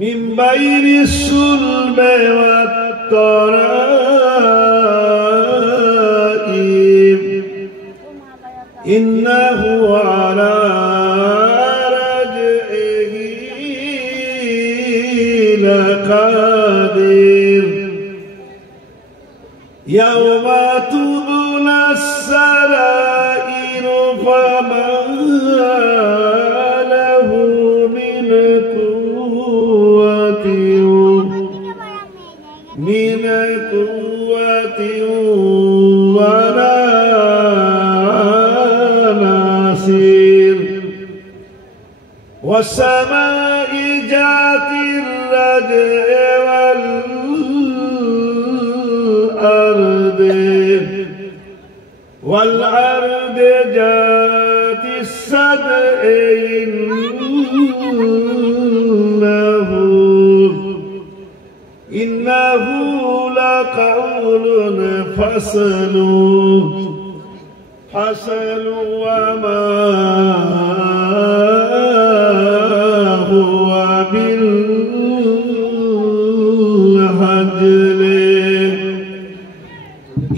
من بين الصلب والترائب إنه على رجعه لقادر يوم تبلى السرائر فما له من قوة ولا ناصر والسماء ذات الرجع والأرض ذات الصدع إنه لقول فصل وما هو بالهزل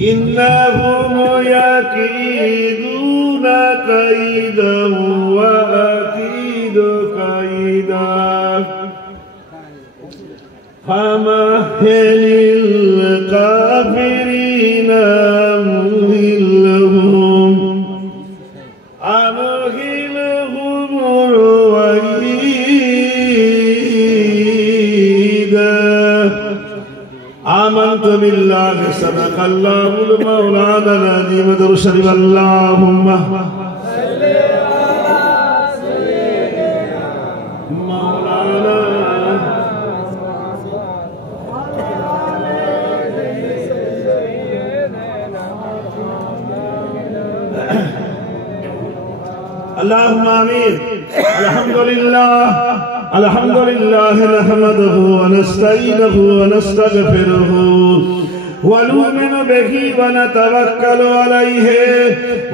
إنهم يكيدون كيدا وأكيد كيدا فمهل الكافرين أمهلهم رويدا آمنت بالله صدق الله المولانا العظيم درشد اللهم اللهم آمين. الحمد لله نحمده ونستعينه ونستغفره ونؤمن به ونتوكل عليه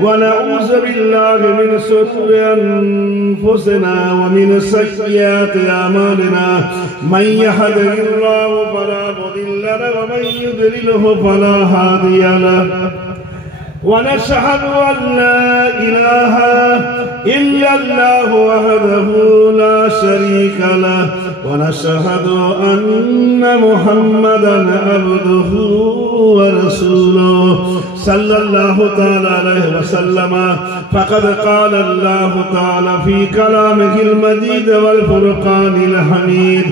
ونعوذ بالله من شرور أنفسنا ومن سيئات أعمالنا من يهده الله فلا مضل له ومن يضلله فلا هادي له ونشهد أن لا إله إلا الله وحده لا شريك له ونشهد أن محمدا عبده ورسوله صلى الله تعالى عليه وسلم فقد قال الله تعالى في كلامه المجيد والفرقان الحميد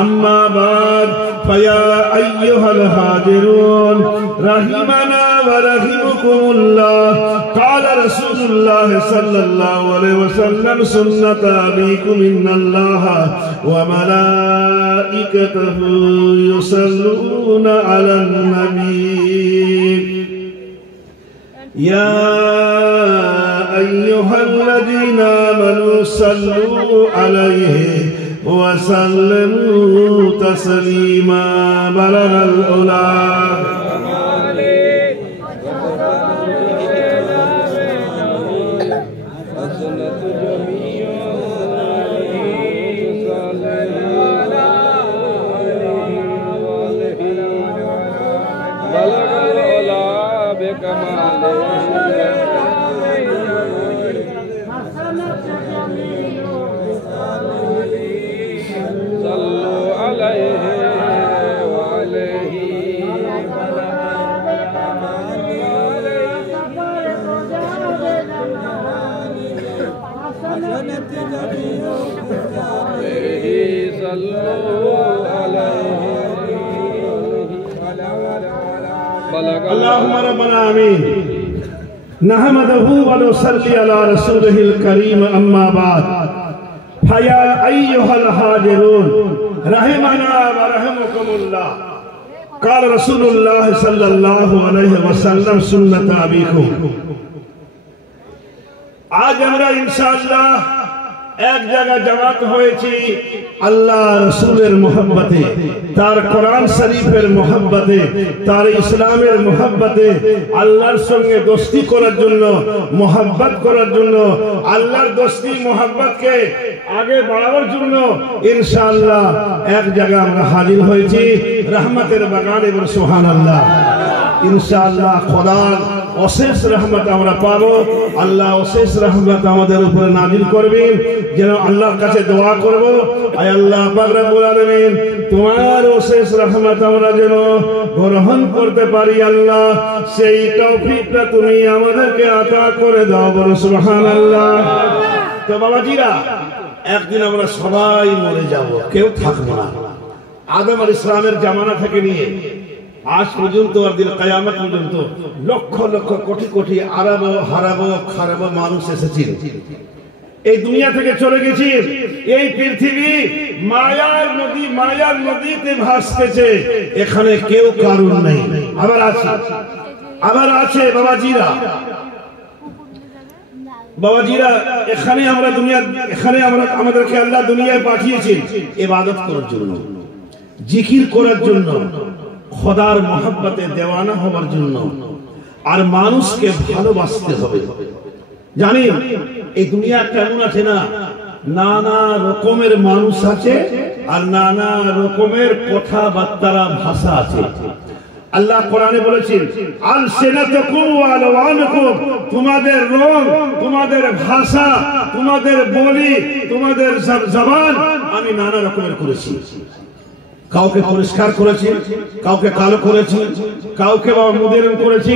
أما بعد فيا أيها الحاضرون رحمنا ورحمكم الله قال رسول الله صلى الله عليه وسلم سنة أبيكم إن الله وملائكته يصلون على النبي يا أيها الذين آمنوا صلوا عليه وسلموا تسليما بلغ العلا اللهم ربنا آمين نحمده ونصلي على رسوله الكريم أما بعد فيا أيها الحاضرون رحمنا ورحمكم الله قال رسول الله صلى الله عليه وسلم سنة أبيكم आज আমরা ইনশাআল্লাহ এক জায়গায় জামাত হয়েছি আল্লাহ রসুলের মোহাব্বতে, তার কোরআন শরীফের মোহাব্বতে, তার ইসলামের মোহাব্বতে, আল্লাহর সঙ্গে দোস্তি করার জন্য, মোহাব্বত করার জন্য, আল্লাহর দোস্তি মোহাব্বতকে আগে বাড়াবার জন্য ইনশাআল্লাহ এক জায়গায় আমরা হাজির হয়েছি রহমতের বাগানে। এবং সুবহানাল্লাহ, ইনশাআল্লাহ খোদার অশেষ রহমত আমরা পাবো। আল্লাহ অশেষ রহমত আমাদের উপরে নাজিল করবেন, যেন আল্লাহর কাছে দোয়া করব, আয় আল্লাহ পাক রব্বুল আলামিন তোমার অশেষ রহমত আমরা যেন গ্রহণ করতে পারি। আল্লাহ সেই তৌফিকটা তুমি আমাদেরকে আতা করে দাও। বলো সুবহানাল্লাহ। তো বাবাজিরা, একদিন আমরা সবাই মরে যাব, কেউ থাকবো না। আদম আলাইহিস সালামের জামানা থেকে নিয়ে আজ পর্যন্ত আর দিন কিয়ামত পর্যন্ত লক্ষ লক্ষ কোটি কোটি আরব হারাব খারাপ মানুষ এসেছিল, এই দুনিয়া থেকে চলে গেছে। এই পৃথিবী মায়ার নদীতে ভাসতেছে, এখানে কেউ কারণ নেই। আবার আছে বাবাজিরা, এখানে আমরা আমাদেরকে আল্লাহ দুনিয়ায় পাঠিয়েছেন ইবাদত করার জন্য, জিকির করার জন্য, খোদার মহব্বতে দেওয়ানা হওয়ার জন্য, আর মানুষকে ভালোবাসতে হবে। জানেন এই দুনিয়া কেমন আছে না, নানা রকমের মানুষ আছে আর নানা রকমের কথাবার্তারা ভাষা আছে। আল্লাহ কোরআনে বলেছেন আলসিনাতুকুম ওয়া আলওয়ানুকুম, তোমাদের রং, তোমাদের ভাষা, তোমাদের বলি, তোমাদের জবান আমি নানা রকমের করেছি। কাউকে পরিষ্কার করেছি, কাউকে কালো করেছি, কাউকে মুদেরম করেছি,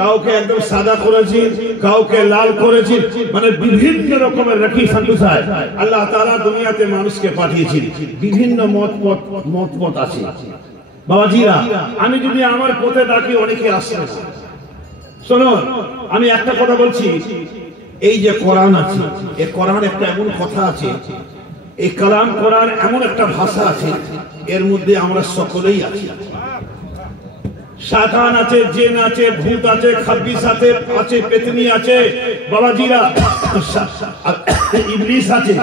কাউকে একদম সাদা করেছি, কাউকে লাল করেছি, মানে বিভিন্ন রকমের রাখি সন্তুষায় আল্লাহ তাআলা দুনিয়াতে মানুষকে পাঠিয়েছেন। বিভিন্ন মত আছে বাবাজিরা। আমি যদি আমার পথে ডাকি অনেকে আসে না। শোনো, আমি একটা কথা বলছি, এই যে কোরআন আছে, এই কোরআন একটা এমন কথা আছে, এই কালাম কোরআন এমন একটা ভাষা আছে, এর মধ্যে আমরা সকলেই আছি। শয়তান আছে, জিন আছে, ভূত আছে, খাবিস আছে, পেতনি আছে বাবাজিরা, ইবলিস আছে,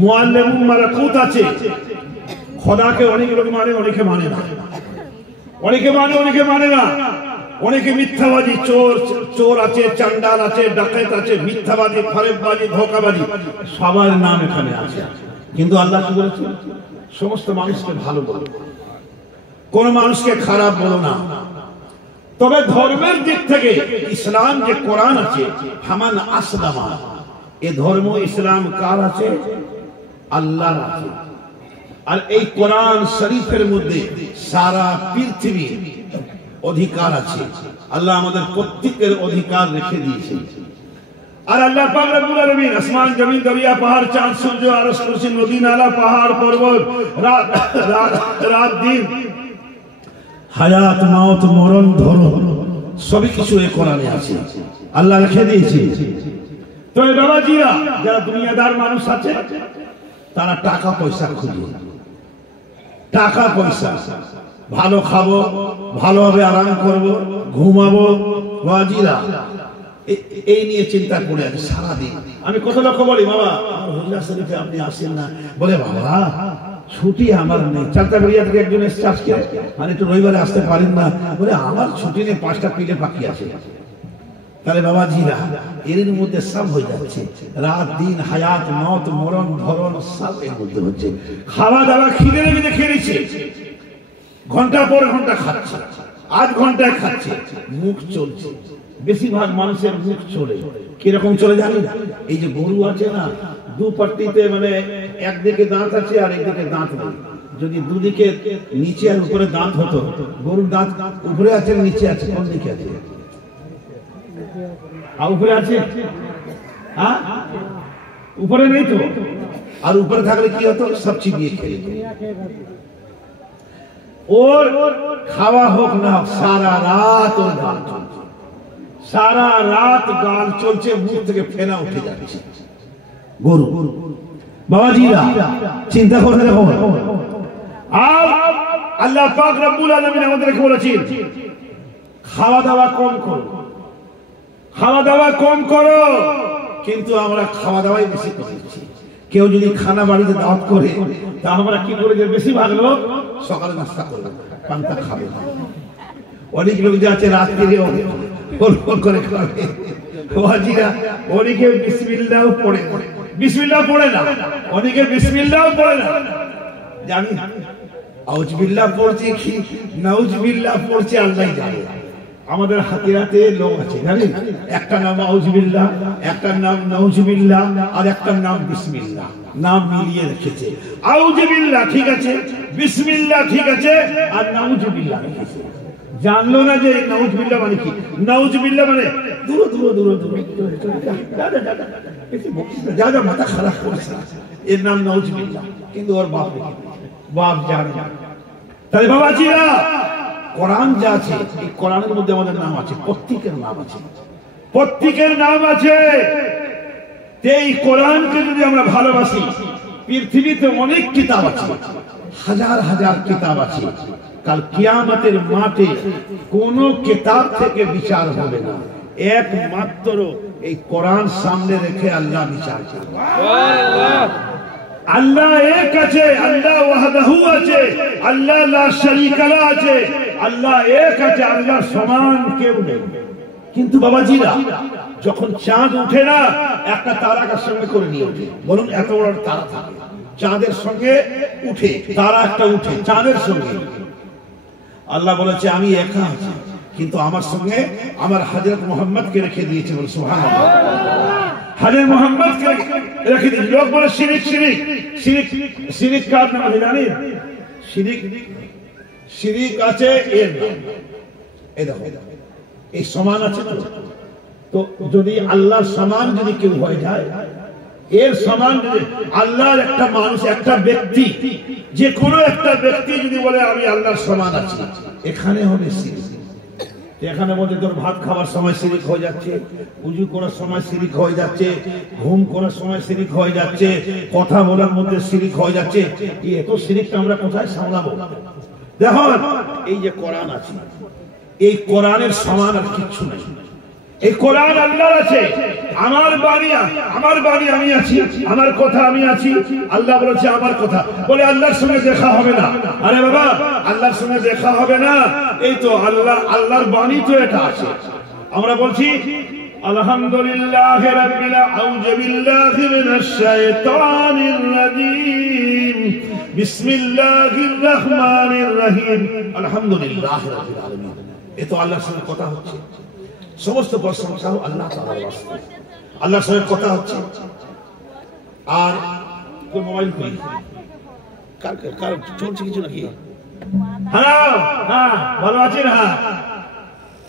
মুআল্লিমুল মালাকুত আছে। খোদাকে অনেক লোক মানে, অনেকে মানে না, অনেকে মানে, অনেকে মানে না। অনেকে মিথ্যাবাদী, চোর আছে, চান্ডাল আছে, ডাকাত আছে, মিথ্যাবাদী, ফরেববাদী, ধোঁকাবাদী, সবার নাম এখানে আছে। কিন্তু আল্লাহ কি বলেছেন? সমস্ত মানুষকে ভালো বলো, কোন মানুষকে খারাপ বলো না। তবে ধর্মের দিক থেকে ইসলাম যে কোরআন আছে, হামান আসলামা, এ ধর্ম ইসলাম কার আছে? আল্লাহর আছে। আর এই কোরআন শরীফের মধ্যে সারা পৃথিবীর অধিকার আছে। আল্লাহ আমাদের প্রত্যেকের অধিকার রেখে দিয়েছে। আর আল্লাহ পাক রব্বুল আলামিন আসমান জমিন দরিয়া পাহাড় চাঁদ সূর্য আরশ কুরসি নদী নালা পাহাড় পর্বত রাত দিন হায়াত মাউত মরণ ধরন সবই কিছু এই কোরআনে আছে, আল্লাহ রেখে দিয়েছে। তো এই বাবাজিরা, যারা দুনিয়াদার মানুষ আছে, তারা টাকা পয়সা খুঁজে, টাকা পয়সা, ভালো খাবো, ভালোভাবে আরাম করবো, ঘুমাবো, বাবাজিরা এই নিয়ে চিন্তা করে আছে সারাদিন। আমি কত লক্ষ বলি, বাবা হুজরা শরীফে আপনি আসেন না? বলে বাবা ছুটি আমার নেই। চারটা বেরিয়া থেকে একজন এসছে আজকে, মানে একটু রবিবারে আসতে পারেন না। বলে আমার ছুটি নেই, 5টা পিলে বাকি আছে। তাহলে বাবাজিরা এর মধ্যে সব হয়ে যাচ্ছে, রাত দিন হায়াত মত মরণ ধরন সব এর মধ্যে হচ্ছে। খাওয়া দাওয়া খিদে লেগে খেয়েছে, ঘন্টা পর ঘন্টা খাচ্ছে, 8 ঘন্টায় খাচ্ছে, মুখ চলছে। বেশিরভাগ মানুষের মুখ চলে, কিরকম চলে জানি? এই যে গরু আছে না, দু পাট্টিতে, মানে একদিকে দাঁত আছে আর একদিকে দাঁত নেই। যদি দুদিকে নিচে আর উপরে দাঁত হতো, গরুর দাঁত উপরে আছে নিচে আছে, কোন দিকে আছে? উপরে আছে, হ্যাঁ উপরে নেই তো। আর উপরে থাকলে কি হতো? সব চিবিয়ে খেয়ে। ওর খাওয়া হোক না হোক, সারা রাত ওর গাল চলছে, সারা রাত গাল চলছে, মুখ থেকে ফেনা উঠে যাচ্ছে গরু। বাবাজিরা চিন্তা করে দেখো। আর আল্লাহ পাক রব্বুল আলামিন আমাদেরকে বলেছেন খাওয়া দাওয়া কম করো, খাওয়া দাওয়া কম করো। কিন্তু আমরা খাওয়া দাওয়াই বেশি করছি। কেউ যদি খানা বাড়িতে দাওয়াত করে তা আমরা কি করে যে বেশিরভাগ লোক সকালে নাস্তা করবে, পান্তা খাবে। অনেক লোক যে আছে রাত্রিরে করে খাবে। অনেকে বিসমিল্লাহ পড়ে, বিসমিল্লাহ পড়ে না, অনেকে বিসমিল্লাহ পড়ে না। জানি আউযুবিল্লাহ পড়ছে কি নাউযুবিল্লাহ পড়ছে আল্লাহ জানে। আমাদের হাতিয়াতে লোক আছে জানেন, একটা নাম আউযুবিল্লাহ, একটা নাম নাউযুবিল্লাহ, আর একটা নাম বিসমিল্লাহ, নাম মিলিয়ে রেখেছে। আউযুবিল্লাহ ঠিক আছে, বিসমিল্লাহ ঠিক আছে, আর নাউযুবিল্লাহ ঠিক আছে। জানলো না যে নাউযুবিল্লাহ মানে কি। নাউযুবিল্লাহ মানে দূর দূর দূর দূর যা যা মাথা খারাপ করেছে, এর নাম নাউযুবিল্লাহ। কিন্তু ওর বাপ জানে। তাই বাবাজিরা, কোরআন যা আছে, এই কোরআনের মধ্যে আমাদের নাম আছে, প্রত্যেকের নাম আছে, প্রত্যেকের নাম আছে। এই কোরআনকে যদি আমরা ভালোবাসি, পৃথিবীতে অনেক কিতাব আছে, হাজার হাজার কিতাব আছে। কাল কিয়ামতের মাঠে কোন কিতাব থেকে বিচার হবে না, একমাত্র এই কোরআন সামনে রেখে আল্লাহ বিচার করবে। আল্লাহ এক আছে, আল্লাহ ওয়াহদাহু আছে, আল্লাহ লা শারীকা লা আছে, আল্লাহ এক আছে, আল্লাহ সমান কেউ নেই। কিন্তু বাবাজিরা, যখন চাঁদ উঠে না, একটা তারাকার সঙ্গে করে নিয়ে ওঠে। বলুন, এত বড় তারা থাকে, চাঁদের সঙ্গে উঠে, তারা একটা উঠে চাঁদের সঙ্গে। আল্লাহ বলেছে আমি একা আছি, কিন্তু আমার সঙ্গে আমার হযরত মুহাম্মদকে রেখে দিয়েছে। বলে সুবহানাল্লাহ, হযরত মুহাম্মদকে রেখে দিয়েছে। লোক বলে শিরিক শিরিক শিরিক, শিরিক কার নাম জানেন? শিরিক, শিরিক আছে এর নাম। এই দেখো, এই সমান আছে তো, যদি আল্লাহর সমান যদি কেউ হয়ে যায়, এর সমান যদি আল্লাহর একটা মানুষ, একটা ব্যক্তি, যে কোনো একটা ব্যক্তি যদি বলে আমি আল্লাহর সমান আছি, এখানে হবে শিরিক। এখানে মধ্যে তোর ভাত খাওয়ার সময় শিরিক হয়ে যাচ্ছে, উজু করার সময় শিরিক হয়ে যাচ্ছে, ঘুম করার সময় শিরিক হয়ে যাচ্ছে, কথা বলার মধ্যে শিরিক হয়ে যাচ্ছে। এত শিরিকটা আমরা কোথায় সামলাবো? দেখো, এই যে কোরআন আছে, এই কোরআনের সমান আর কিচ্ছু নেই। এই কোরআন আল্লাহর আছে, আমার বাণী আমি আছি, আমার কথা আমি আছি। আল্লাহ বলেছে আমার কথা, বলে আল্লাহর সঙ্গে দেখা হবে না। আরে বাবা, আল্লাহর সঙ্গে দেখা হবে না, এই তো আল্লাহর বাণী তো এটা আছে। আমরা বলছি আলহামদুলিল্লাহ রাব্বিল আউযু বিল্লাহি মিনাশ শাইতানির রাজীম, বিসমিল্লাহির রহমানির রহিম, আলহামদুলিল্লাহ রাব্বিল আলামিন। এই তো আল্লাহর সঙ্গে কথা হচ্ছে, সমস্ত প্রশংসা আল্লাহ তাআলার ওয়াস্তে, আল্লাহর সঙ্গে কথা হচ্ছে। আর কোন মোবাইল করি কার চলছে কিছু নাকি? হ্যালো, হ্যাঁ ভালো আছেন? হ্যাঁ,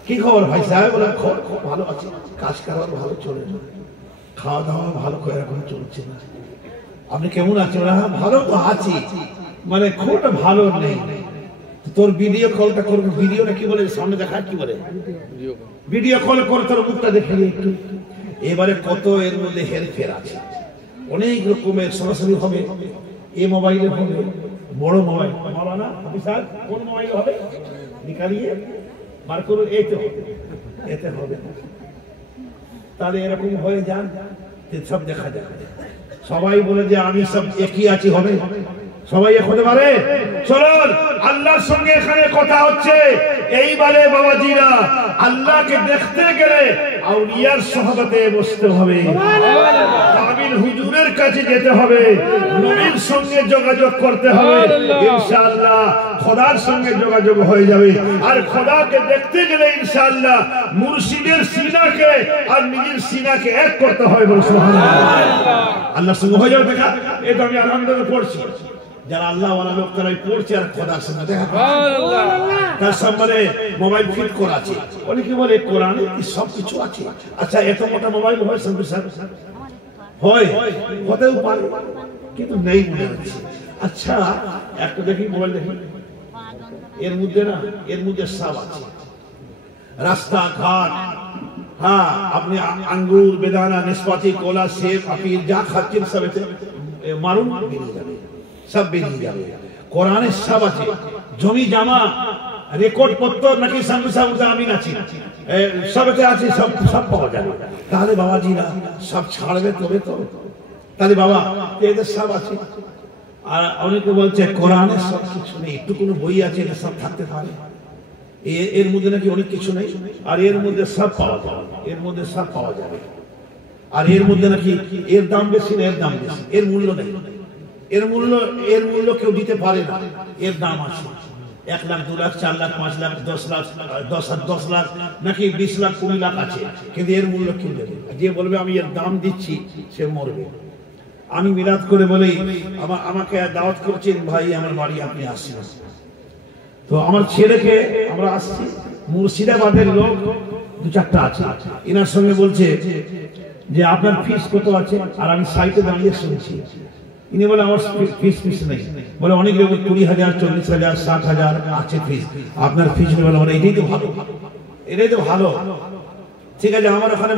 কি খবর ভাই সাহেব? বলে খবর খুব ভালো আছে, কাজ কারবার ভালো চলে, খাওয়া দাওয়া ভালো করে এখন চলছে না। আপনি কেমন আছেন? হ্যাঁ ভালো তো আছি, মানে খুব একটা ভালো নেই। তোর ভিডিও কলটা করবো, ভিডিও না কি বলে সামনে দেখা, কি বলে ভিডিও কল করে তোর মুখটা দেখে একটু। এবারে কত এর মধ্যে হেরফের আছে, অনেক রকমের। সরাসরি হবে, এই মোবাইলে হবে, বড় মোবাইল। মাওলানা অফিসার কোন মোবাইল হবে নিকালিয়ে বার করুন, এই তো এতে হবে। তাহলে এরকম হয়ে যান, সব দেখা যায়। সবাই বলে যে আমি সব একই আছি, হবে? সবাই এক হতে পারে? চলুন, আল্লাহর সঙ্গে এখানে কথা হচ্ছে। এইবারে বাবাজিরা, আল্লাহকে দেখতে গেলে আউলিয়ার সোহবতে বসতে হবে, কামিল হুজুরের কাছে যেতে হবে, নবীর সঙ্গে যোগাযোগ করতে হবে। ইনশাআল্লাহ খোদার সঙ্গে যোগাযোগ হয়ে যাবে। আর খোদাকে দেখতে গেলে ইনশাআল্লাহ মুর্শিদের সিনাকে আর নিজের সিনাকে এক করতে হবে। বলে সুবহানাল্লাহ, আল্লাহর সঙ্গে হয়ে যাবে দেখা। এটা আমি আলহামদুলিল্লাহ পড়ছি, যারা আল্লাহ ওয়ালা লোক তারা পড়ছে আর খোদার সঙ্গে দেখা। তার সামনে মোবাইল ফিট করা আছে। অনেকে বলে কোরআনে সবকিছু আছে। আচ্ছা, এত মোটা মোবাইল হয় হয়, হতেও পারে, কিন্তু নেই মনে হচ্ছে। আচ্ছা, একটা দেখি মোবাইল দেখি, এর মধ্যে না, এর মধ্যে সব আছে, রাস্তাঘাট। হ্যাঁ, আপনি আঙ্গুর, বেদানা, নাশপাতি, কলা, সেব, আপেল যা খাচ্ছেন সব এতে মারুন, বেরিয়ে যাবে, সব বেরিয়ে যাবে। কোরআনের সব আছে, জমি জামা, রেকর্ড পত্র নাকি সামনে সামনে আমিন আছে, সবতে আছে, সব সব পাওয়া যাবে। তাহলে বাবাজিরা সব ছাড়বে তবে তো, তাহলে বাবা এদের সব আছে। আর অনেকে বলছে কোরআনে সব কিছু নেই, একটু কোনো বই আছে এটা সব থাকতে পারে, এর মধ্যে নাকি অনেক কিছু নেই, আর এর মধ্যে সব পাওয়া যাবে, এর মধ্যে সব পাওয়া যাবে। আর এর মধ্যে নাকি এর দাম বেশি না, এর দাম বেশি, এর মূল্য নেই, এর মূল্য কেউ দিতে পারে না, এর দাম আছে 1 লাখ 2 লাখ 4 লাখ 5 লাখ 10 লাখ 10 লাখ নাকি 20 লাখ 20 লাখ আছে, কিন্তু এর মূল্য কেউ দেবে। যে বলবে আমি এর দাম দিচ্ছি সে মরবে। আমি মিলাদ করে বলেই আমাকে দাওয়াত করছেন, ভাই আমার বাড়ি আপনি আসবেন। তো আমার ছেলেকে আমরা আসছি, মুর্শিদাবাদের লোক 2-4টা আছে, এনার সঙ্গে বলছে যে আপনার ফিস কত আছে, আর আমি সাইটে দাঁড়িয়ে শুনছি। ইনি বলে আমার ফিস নেই, বলে অনেক লোক 20,000 40,000 60,000 আছে ফিস, আপনার ফিস নেই। বলে এটাই তো ভালো, এটাই তো ভালো। ঠিক আছে, আমার ওখানে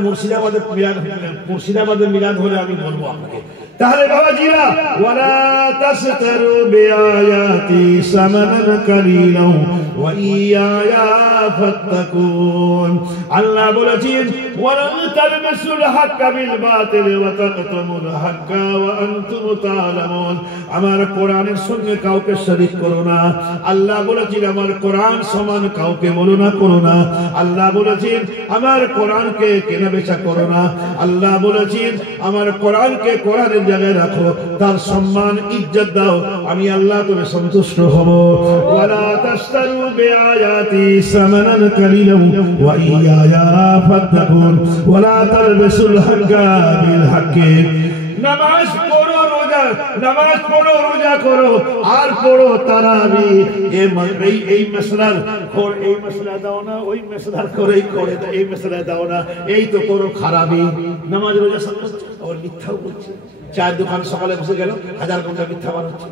মুর্শিদাবাদের মিলাদ হলে আমি বলবো আপনাকে। তাহলে বাবাজিরা ওয়ালা তাসতারু বিআয়াতি সামানান কালিলাও ওয়া ইয়া ফাত্তাকুন। আল্লাহ বলেছেন ওয়ালা তালবিসুল হাক্কা বিল বাতিল ওয়া তাকতুমুল হাক্কা ওয়া আনতুম তা'লামুন। আমার কোরআনের সঙ্গে কাউকে শরীক করো না। আল্লাহ বলেছেন আমার কোরআন সমান কাউকে বলো না, করো না। আল্লাহ বলেছেন আমার কোরআনকে কেনা বেচা করো না। আল্লাহ বলেছেন আমার কোরআনকে কোরআনের জায়গায় রাখো, তার সম্মান ইজ্জত দাও, আমি আল্লাহ তুমি সন্তুষ্ট হব। ওয়ালা তাশতারু বিআয়াতি সামানান কালিলাও ওয়া ইয়া ফাত্তাকুন ওয়ালা তালবিসুল হাক্কা বিল হাক্কি। নামাজ পড়ো, রোজা করো, আর পড়ো তারাবি। এই মাসলার এই মাসলা দাও না, ওই মাসলার করে এই মাসলা দাও না, এই তো করো খারাপই। নামাজ রোজা সব আর মিথ্যাও বলছে। চায়ের দোকান সকালে বসে গেল, 1000 ঘন্টা মিথ্যা বার হচ্ছে,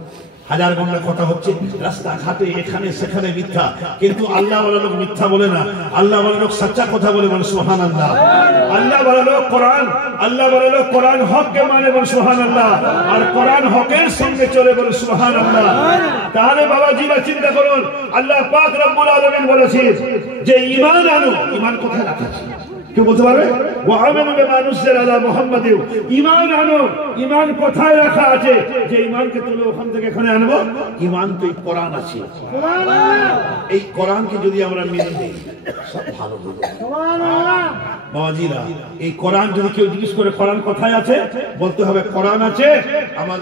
1000 ঘন্টা কথা হচ্ছে, রাস্তাঘাটে এখানে সেখানে মিথ্যা। কিন্তু আল্লাহ বলা লোক মিথ্যা বলে না, আল্লাহ বলা লোক সচ্চা কথা বলে, বলে সুবহানাল্লাহ। আল্লাহ বলা লোক কোরআন, আল্লাহ বলা লোক কোরআন হককে মানে, বলে সুবহানাল্লাহ। আর কোরআন হকের সঙ্গে চলে, বলে সুবহানাল্লাহ। তাহলে বাবাজিরা চিন্তা করুন, আল্লাহ পাক রব্বুল আলামিন বলেছেন যে ঈমান আনো। ঈমান কোথায় রাখা আছে কেউ বলতে পারবে? ওয়া আমানু বিমা নুজিলা আলা মুহাম্মাদ। ঈমান আনো, ঈমান কোথায় রাখা আছে যে ঈমানকে তুলে ওখান থেকে এখানে আনবো? ঈমান তো এই কোরআন আছে, সুবহানাল্লাহ। এই কোরআনকে যদি আমরা মেনে নিই সব ভালো হবে, সুবহানাল্লাহ। বাবাজিরা এই কোরআন যদি কেউ জিজ্ঞেস করে কোরআন কোথায় আছে, বলতে হবে কোরআন আছে আমার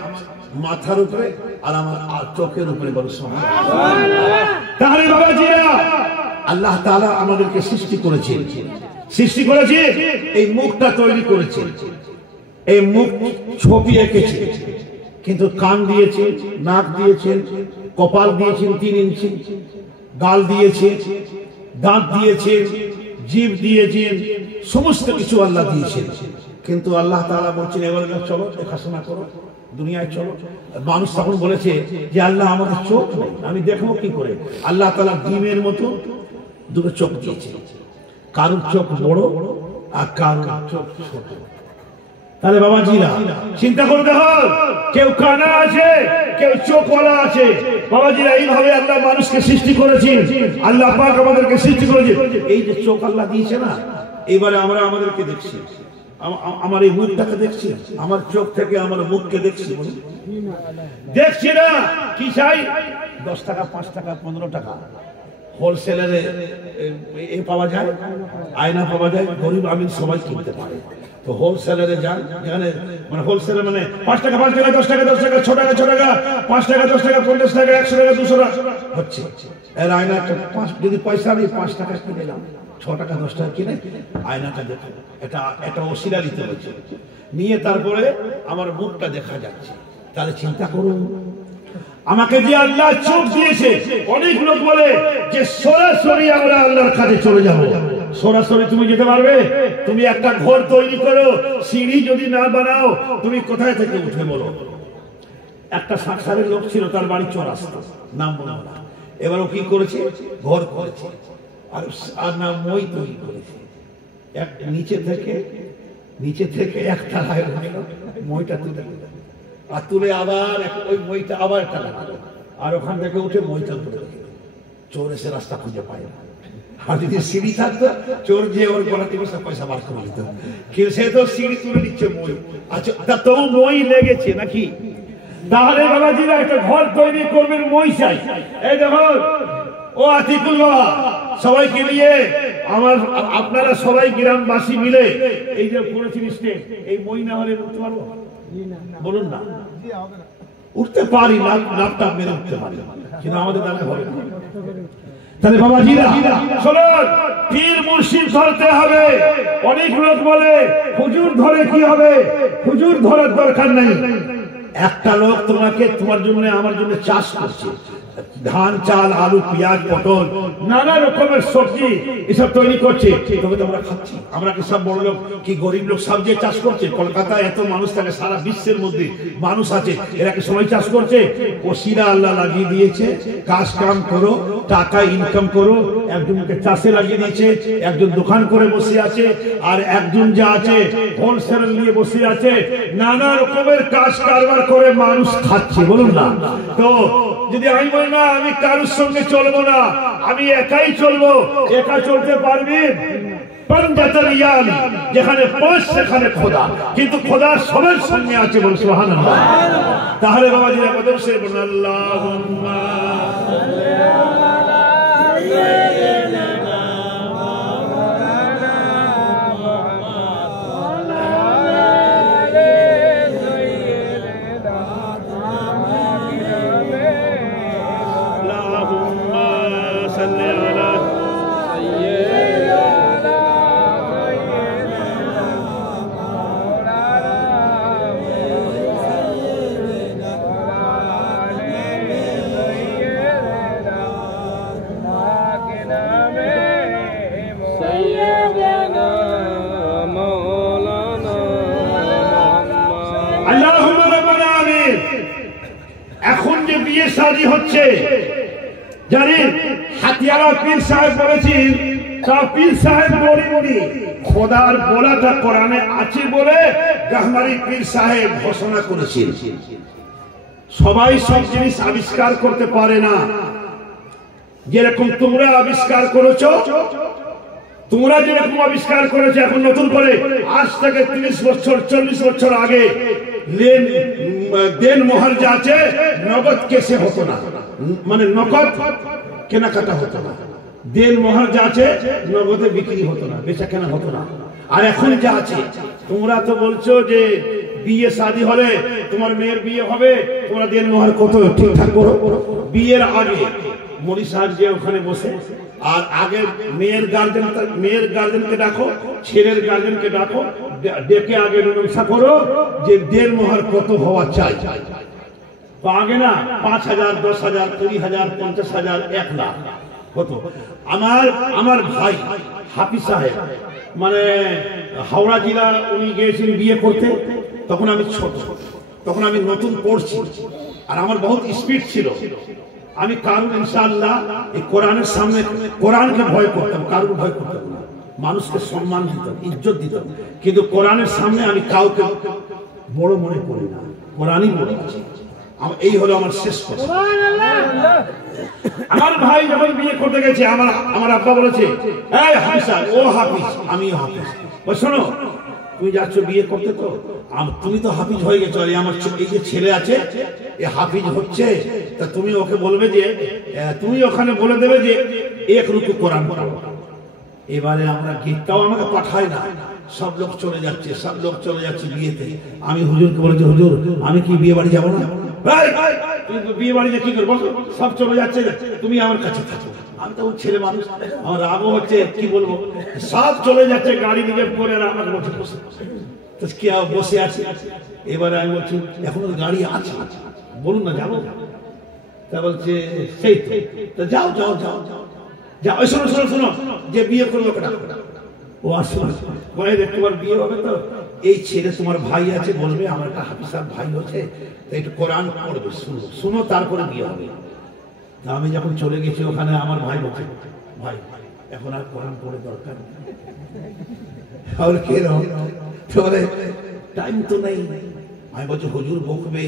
মাথার উপরে আর আমার চোখের উপরে, বলে সুবহানাল্লাহ। তাহলে বাবাজিরা আল্লাহ তাআলা আমাদেরকে সৃষ্টি করেছেন, এই মুখটা তৈরি করেছে, এই মুখ ছবি এঁকেছে, কিন্তু কান দিয়েছে, নাক দিয়েছেন, কপাল দিয়েছেন 3 ইঞ্চি, গাল দিয়েছে, দাঁত দিয়েছে, জিভ দিয়েছেন, সমস্ত কিছু আল্লাহ দিয়েছেন। কিন্তু আল্লাহ তাআলা বলছেন এবার চলো দেখাশোনা করো, দুনিয়ায় চলো। মানুষ তখন বলেছে যে আল্লাহ আমাদের চোখ নেই, আমি দেখবো কি করে? আল্লাহ তাআলা ডিমের মতো 2টো চোখ দিয়েছে, কারোর চোখ বড় আর কারোর চোখ ছোট। তাহলে বাবাজিরা চিন্তা করে দেখো, কেউ কানা আছে, কেউ চোখওয়ালা আছে। বাবাজিরা এইভাবে আল্লাহ মানুষকে সৃষ্টি করেছেন, আল্লাহ পাক আমাদেরকে সৃষ্টি করেছেন। এই যে চোখ আল্লাহ দিয়েছে না, এবারে আমরা আমাদেরকে দেখছি, আমার এই মুখটাকে দেখছি, আমার চোখ থেকে আমার মুখকে দেখছি না। কি চাই? 10 টাকা 5 টাকা 15 টাকা হোলসেলারে এ পাওয়া যায়, আয়না পাওয়া যায়, গরিব আমিন সবাই কিনতে পারে। তো হোলসেলারে যান, এখানে মানে হোলসেলার মানে 5 টাকা 5 টাকা 10 টাকা 10 টাকা 6 টাকা 6 টাকা 5 টাকা 10 টাকা 50 টাকা 100 টাকা 200 টাকা হচ্ছে। এর আয়নাটা যদি পয়সা আমি 5 টাকা কিনে নিলাম, 6 টাকা 10 টাকা কিনে আয়নাটা দেখো, এটা অশিলালিত হচ্ছে, নিয়ে তারপরে আমার মুখটা দেখা যাচ্ছে। তাহলে চিন্তা করুন, আমাকে যে আল্লাহ চোখ দিয়েছে, অনেক লোক বলে যে সরাসরি আমরা আল্লাহর কাছে চলে যাব। সরাসরি তুমি যেতে পারবে? তুমি একটা ঘর তৈরি করো, সিঁড়ি যদি না বানাও, তুমি কোথায় থেকে উঠে বলো? একটা সংসারের লোক ছিল, তার বাড়ি চৌরাস্তা, নাম বলো না। এবার ও কি করেছে? ঘর করেছে, আর না মই তৈরি করেছে। নিচে থেকে একটা মইটা তুলে, আর তুলে আবার ওই মইটা আবার একটা লাগালো, আর ওখান থেকে উঠে মইটা তুলে চোর এসে রাস্তা খুঁজে পায় না। আর যদি সিঁড়ি থাকতো চোর যে ওর গলা থেকে সব পয়সা বার করে দিত, কিন্তু সে তো সিঁড়ি তুলে নিচ্ছে মই। আচ্ছা তা তবু মই লেগেছে নাকি? তাহলে বাবাজিরা একটা ঘর তৈরি করবেন, মই চাই। এই দেখুন ও আতিকুল বাবা, সবাইকে নিয়ে আপনারা সবাই গ্রামবাসী মিলে এই যে করেছেন স্টেজ, এই মই না হলে উঠতে পারবো? বলুন না। উঠতে পারি, লাভটা মেরে উঠতে পারি, কিন্তু আমাদের দ্বারা হবে না। তাহলে বাবাজিরা শুনুন, পীর মুর্শিদ ধরতে হবে। অনেক লোক বলে হুজুর ধরে কি হবে? হুজুর ধরার দরকার নেই। একটা লোক তোমার জন্য আমার জন্য চাষ করছে, ধান চাল আলু পেঁয়াজ পটল নানা রকমের সবজি এসব তৈরি করছে, তবে তো আমরা খাচ্ছি। আমরা কি সব বড় লোক কি গরিব লোক সব যে চাষ করছে? কলকাতায় এত মানুষ থাকে, সারা বিশ্বের মধ্যে মানুষ আছে, এরা কি সবাই চাষ করছে? ওসিরা আল্লাহ লাগিয়ে দিয়েছে, কাজ কাম করো, টাকা ইনকাম করো। একজনকে চাষে লাগিয়ে দিয়েছে, একজন দোকান করে বসে আছে, আর একজন যা আছে হোলসেল নিয়ে বসে আছে, নানা রকমের কাজ কারবার করে মানুষ খাচ্ছে। বলুন না। তো যদি আমি বলি না আমি কারোর সঙ্গে চলবো না, আমি একাই চলবো, একা চলতে পারবি? যেখানে পৌঁছ সেখানে খোদা, কিন্তু খোদা সবার সঙ্গে আছে। বল সুবহানাল্লাহ। তাহলে বাবাজিরা কদম সে বলুন আল্লাহুম্মা শাদী হচ্ছে জানেন, হাতিয়ারা পীর সাহেব বলেছেন, তা পীর সাহেব বলি খোদার বলাটা কোরআনে আছে বলে গাহমারি পীর সাহেব ঘোষণা করেছেন। সবাই সব জিনিস আবিষ্কার করতে পারে না, যেরকম তোমরা আবিষ্কার করেছো, তোমরা যেরকম আবিষ্কার করেছো এখন নতুন করে, আজ থেকে 30 বছর 40 বছর আগে দেন মোহর যা আছে নগদ কেসে হতো না, মানে নগদ কেনাকাটা হতো না। দেন মোহর যা আছে নগদে বিক্রি হতো না, বেচা কেনা হতো না। আর এখন যা আছে, তোমরা তো বলছো যে বিয়ে শাদী হলে তোমার মেয়ের বিয়ে হবে, তোমরা দেন মোহর কত ঠিকঠাক করো। বিয়ের আগে মনি সাহেব যে ওখানে বসে, আর আগে মেয়ের গার্জেনকে ডাকো, ছেলের গার্জেনকে ডাকো, ডেকে আগে মীমাংসা করো যে দেন মোহর কত হওয়া চাই। আগে না 5,000 10,000 20,000 50,000 1 লাখ হতো। আমার ভাই হাফিজ সাহেব মানে হাওড়া জেলা, উনি গিয়েছিলেন বিয়ে করতে, তখন আমি ছোট, তখন আমি নতুন পড়ছি, আর আমার বহুত স্পিড ছিল। আমি কারণ ইনশাআল্লাহ এই কোরআনের সামনে কোরআনকে ভয় করতাম, কারণ ভয় করতাম না, মানুষকে সম্মান দিতাম, ইজ্জত দিতাম, কিন্তু কোরআনের সামনে আমি কাউকে বড় মনে করি না, কোরআনই বড় আছে। এই হলো আমার শেষ কথা। আমার ভাই যখন বিয়ে করতে গেছে, আমার আব্বা বলেছে এই হাফিজ, ও হাফিজ আমিও হাফিজ। শোনো, তুমি যাচ্ছ বিয়ে করতে, তো তুমি তো হাফিজ হয়ে গেছো, আমার এই যে ছেলে আছে এ হাফিজ হচ্ছে, তা তুমি ওকে বলবে যে, তুমি ওখানে বলে দেবে যে এক রুকু কোরআন পড়াবো। এবারে আমরা গীতটাও আমাকে পাঠায় না, সব লোক চলে যাচ্ছে বিয়েতে। আমি হুজুরকে বলেছি, হুজুর আমি কি বিয়ে বাড়ি যাবো না? বিয়ে বাড়িতে কি করবো, সব চলে যাচ্ছে, তুমি আমার কাছে থাকো। আমি তো ছেলে মানুষ, আমার রাগও হচ্ছে, কি বলবো, সব চলে যাচ্ছে গাড়ি রিজার্ভ করে, আর আমাকে বলছে বসে আছে। এবারে আমি বলছি এখনো গাড়ি আছে, বলুন না যাবো। তা বলছে সেই তো, যাও যাও যাও যাও যাও। শোনো শোনো শোনো, যে বিয়ে করলো ও আসলো, তোমার বিয়ে হবে তো, এই ছেলে তোমার ভাই আছে, বলবে আমার একটা হাফিজ সাহেব ভাই হচ্ছে, একটু কোরআন পড়বে, শুনো তারপরে বিয়ে হবে। আমি যখন চলে গেছি ওখানে, আমার ভাই বলছে, ভাই এখন আর কোরআন পড়ে দরকার নেই, আর কেন টাইম তো নেই। আমি বলছি হুজুর বকবে,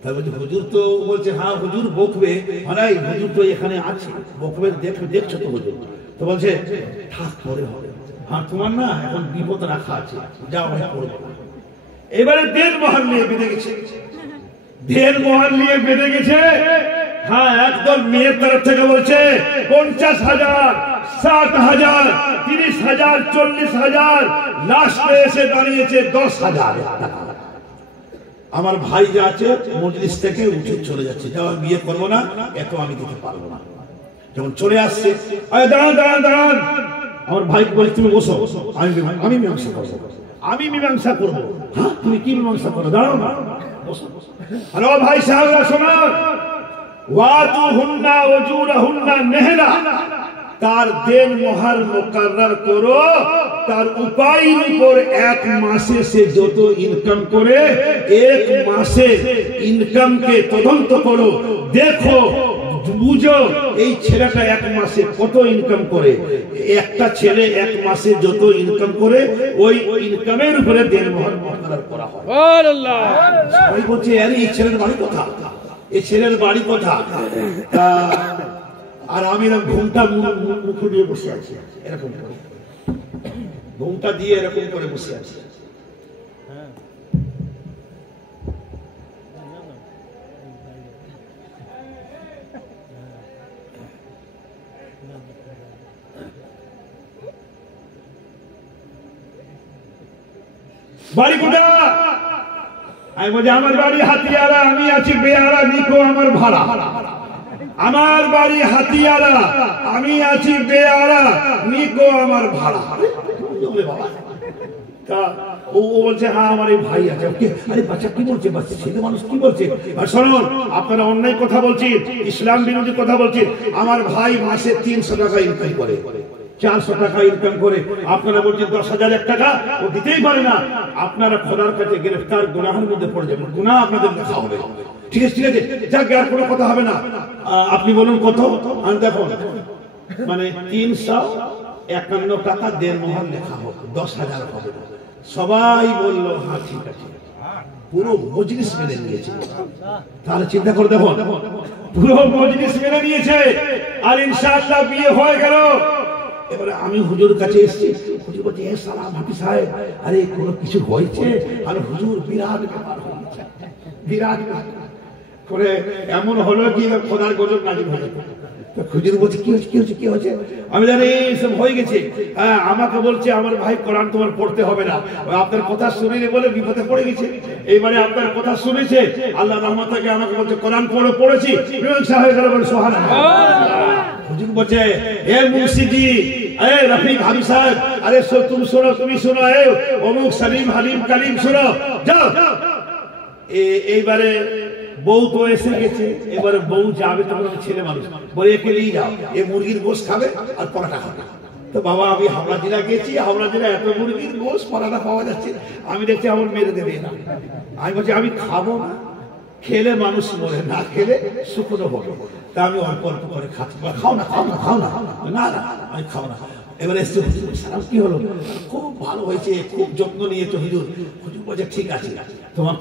তাই বলছি হুজুর তো, বলছে হ্যাঁ হুজুর বকবে, হুজুর তো এখানে আছে, বকবে, দেখছো তো হুজুর। তো বলছে থাক পরে হবে, হ্যাঁ তোমার না এখন বিপদ রাখা আছে, যাও ভাই পড়বো। এবারে দেড় মহল নিয়ে বেঁধে গেছে, দেড় মহল নিয়ে বেঁধে গেছে। হ্যাঁ, একদম মেয়ের তরফ থেকে বলছে 50,000, 60,000, 30,000, 40,000, লাস্টে এসে দাঁড়িয়েছে 10,000 টাকা। আমার ভাই যা আছে মজলিস থেকে উঠে চলে যাচ্ছে, যাও বিয়ে করবো না, এত আমি দিতে পারবো না। যখন চলে আসছে, দাঁড়ান দাঁড়ান দাঁড়ান, আমার ভাইকে বলে তুমি বসো, আমি মীমাংসা করবো, আমি মীমাংসা করবো। হ্যাঁ, তুমি কি মীমাংসা করো? দাঁড়াও না, বসো। হ্যালো ভাই সাহেবরা শোনো, ওয়াতুহুন্না ওয়াজুরহুন্না নেহলা, তার দেন মোহর মুকাররর করো, তার উপায়ের উপর এক মাসে সে যত ইনকাম করে, এক মাসে ইনকামকে তদন্ত করো, দেখো বুঝো এই ছেলেটা এক মাসে কত ইনকাম করে। একটা ছেলে এক মাসে যত ইনকাম করে ওই ইনকামের উপরে দেন মোহর মুকাররর করা হয়। সুবহানাল্লাহ। সবাই বলছে আরে এই ছেলের বাড়ি কোথায়, এই ছেলের বাড়ি কোথায়? আর আমি এরকম ঘুমটা মুখ দিয়ে বসে আছি, এরকম ঘুমটা দিয়ে এরকম করে বসে আছি। বাড়ি কোথায়? আমি বলছি আমার বাড়ি হাতিয়ারা, আমি আছি বেয়ারা, নিকো আমার ভাড়া। আমার বাড়ি হাতিয়ারা, আমি আছি বেয়ারা, নিকো আমার ভাড়া। ও বলছে হ্যাঁ আমার এই ভাই আছে। আরে বাচ্চা কি বলছে, বাচ্চা ছেলে মানুষ কি বলছে? আর শুনুন, আপনারা অন্যায় কথা বলছেন, ইসলাম বিরোধী কথা বলছেন। আমার ভাই মাসে 300 টাকা ইনকাম করে, 400 টাকা ইনকাম করে, আপনারা বলছেন 10,000 টাকা ও দিতেই পারে না। আপনারা খোদার কাছে গ্রেফতার গুনাহের মধ্যে পড়ে যাবেন, গুনাহ আপনাদের লেখা হবে। ঠিক আছে, ঠিক আছে, যাক আর কোনো কথা হবে না। আপনি বলুন কত? আমি দেখুন মানে 351 টাকা দেড় মোহর লেখা হোক, 10,000 হবে। সবাই বললো হ্যাঁ ঠিক আছে, পুরো মজলিস মেনে নিয়েছে। তাহলে চিন্তা করে দেখুন, পুরো মজলিস মেনে নিয়েছে, আর ইনশাআল্লাহ বিয়ে হয়ে গেল। এবারে আমি হুজুর কাছে এসেছি, হুজুর বলছে এ সালাম হাফি সাহেব, আরে কোনো কিছু হয়েছে? আর হুজুর বিরাট ব্যাপার হয়েছে, বিরাট করে এমন হলো কি খোদার গজব নাজিল হয়ে যেত। হুজুর বলছে কি হচ্ছে, কি হচ্ছে, কি হচ্ছে? আমি জানি এইসব হয়ে গেছে। হ্যাঁ, আমাকে বলছে আমার ভাই কোরআন তোমার পড়তে হবে না, আপনার কথা শুনিনি বলে বিপদে পড়ে গেছে। এইবারে আপনার কথা শুনেছে, আল্লাহ রহমত থেকে আমাকে বলছে কোরআন পড়েছি, মীমাংসা হয়ে গেল। বলে সুবহানাল্লাহ। হুজুর বলছে এ মুর্শিদি, এ রফিক হাবিব সাহেব, আরে তুমি শোনো, তুমি শোনো, এ অমুক সালিম হালিম কালিম শোনো, যাও। এইবারে বউ তো এসে গেছে, এবারে বউ যাবে, তখন ছেলে মানুষ বলে একে নিয়ে যাও, এ মুরগির গোশ খাবে আর পরাটা খাবে। তো বাবা আমি হাওড়া জেলা গেছি, হাওড়া জেলা এত মুরগির গোশ পরাটা পাওয়া যাচ্ছে, আমি দেখছি আমার মেরে দেবে না। আমি বলছি আমি খাবো না, খেলে মানুষ মরে, না খেলে শুকনো হবে। তা আমি অল্প অল্প করে খাচ্ছি। খাও না, খাও না, খাও না, না না আমি খাও না। এবারে এসে সালাম কি হলো? খুব ভালো হয়েছে, খুব যত্ন নিয়েছো হুজুর। হুজুর বলছে ঠিক আছে,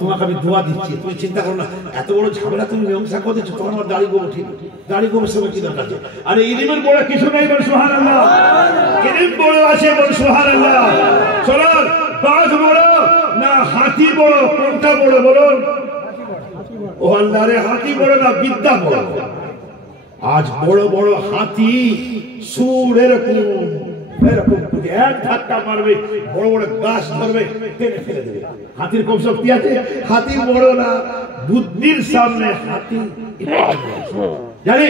তোমাকে আমি দোয়া দিচ্ছি, তুমি চিন্তা করো না, এত বড় ঝামেলা তুমি মীমাংসা করে দিচ্ছ, তোমার আমার দাড়ি গোবর ঠিক, দাড়ি গোবর সময় কি দরকার আছে? আরে ইলিমের বড় কিছু নেই, বল সুবহানাল্লাহ। ইলিম বড় আছে, বল সুবহানাল্লাহ। চলো, বাঘ বড় না হাতি বড়, কোনটা বড় বলুন? ও আল্লাহ রে, হাতি বড় না বিদ্যা বড়? আজ বড় বড় হাতি সুর এরকম এরকম এক ধাক্কা মারবে, বড় বড় গাছ ধরবে, টেনে ফেলে দেবে। হাতির কম শক্তি আছে? হাতি বড় না, বুদ্ধির সামনে হাতি জানি।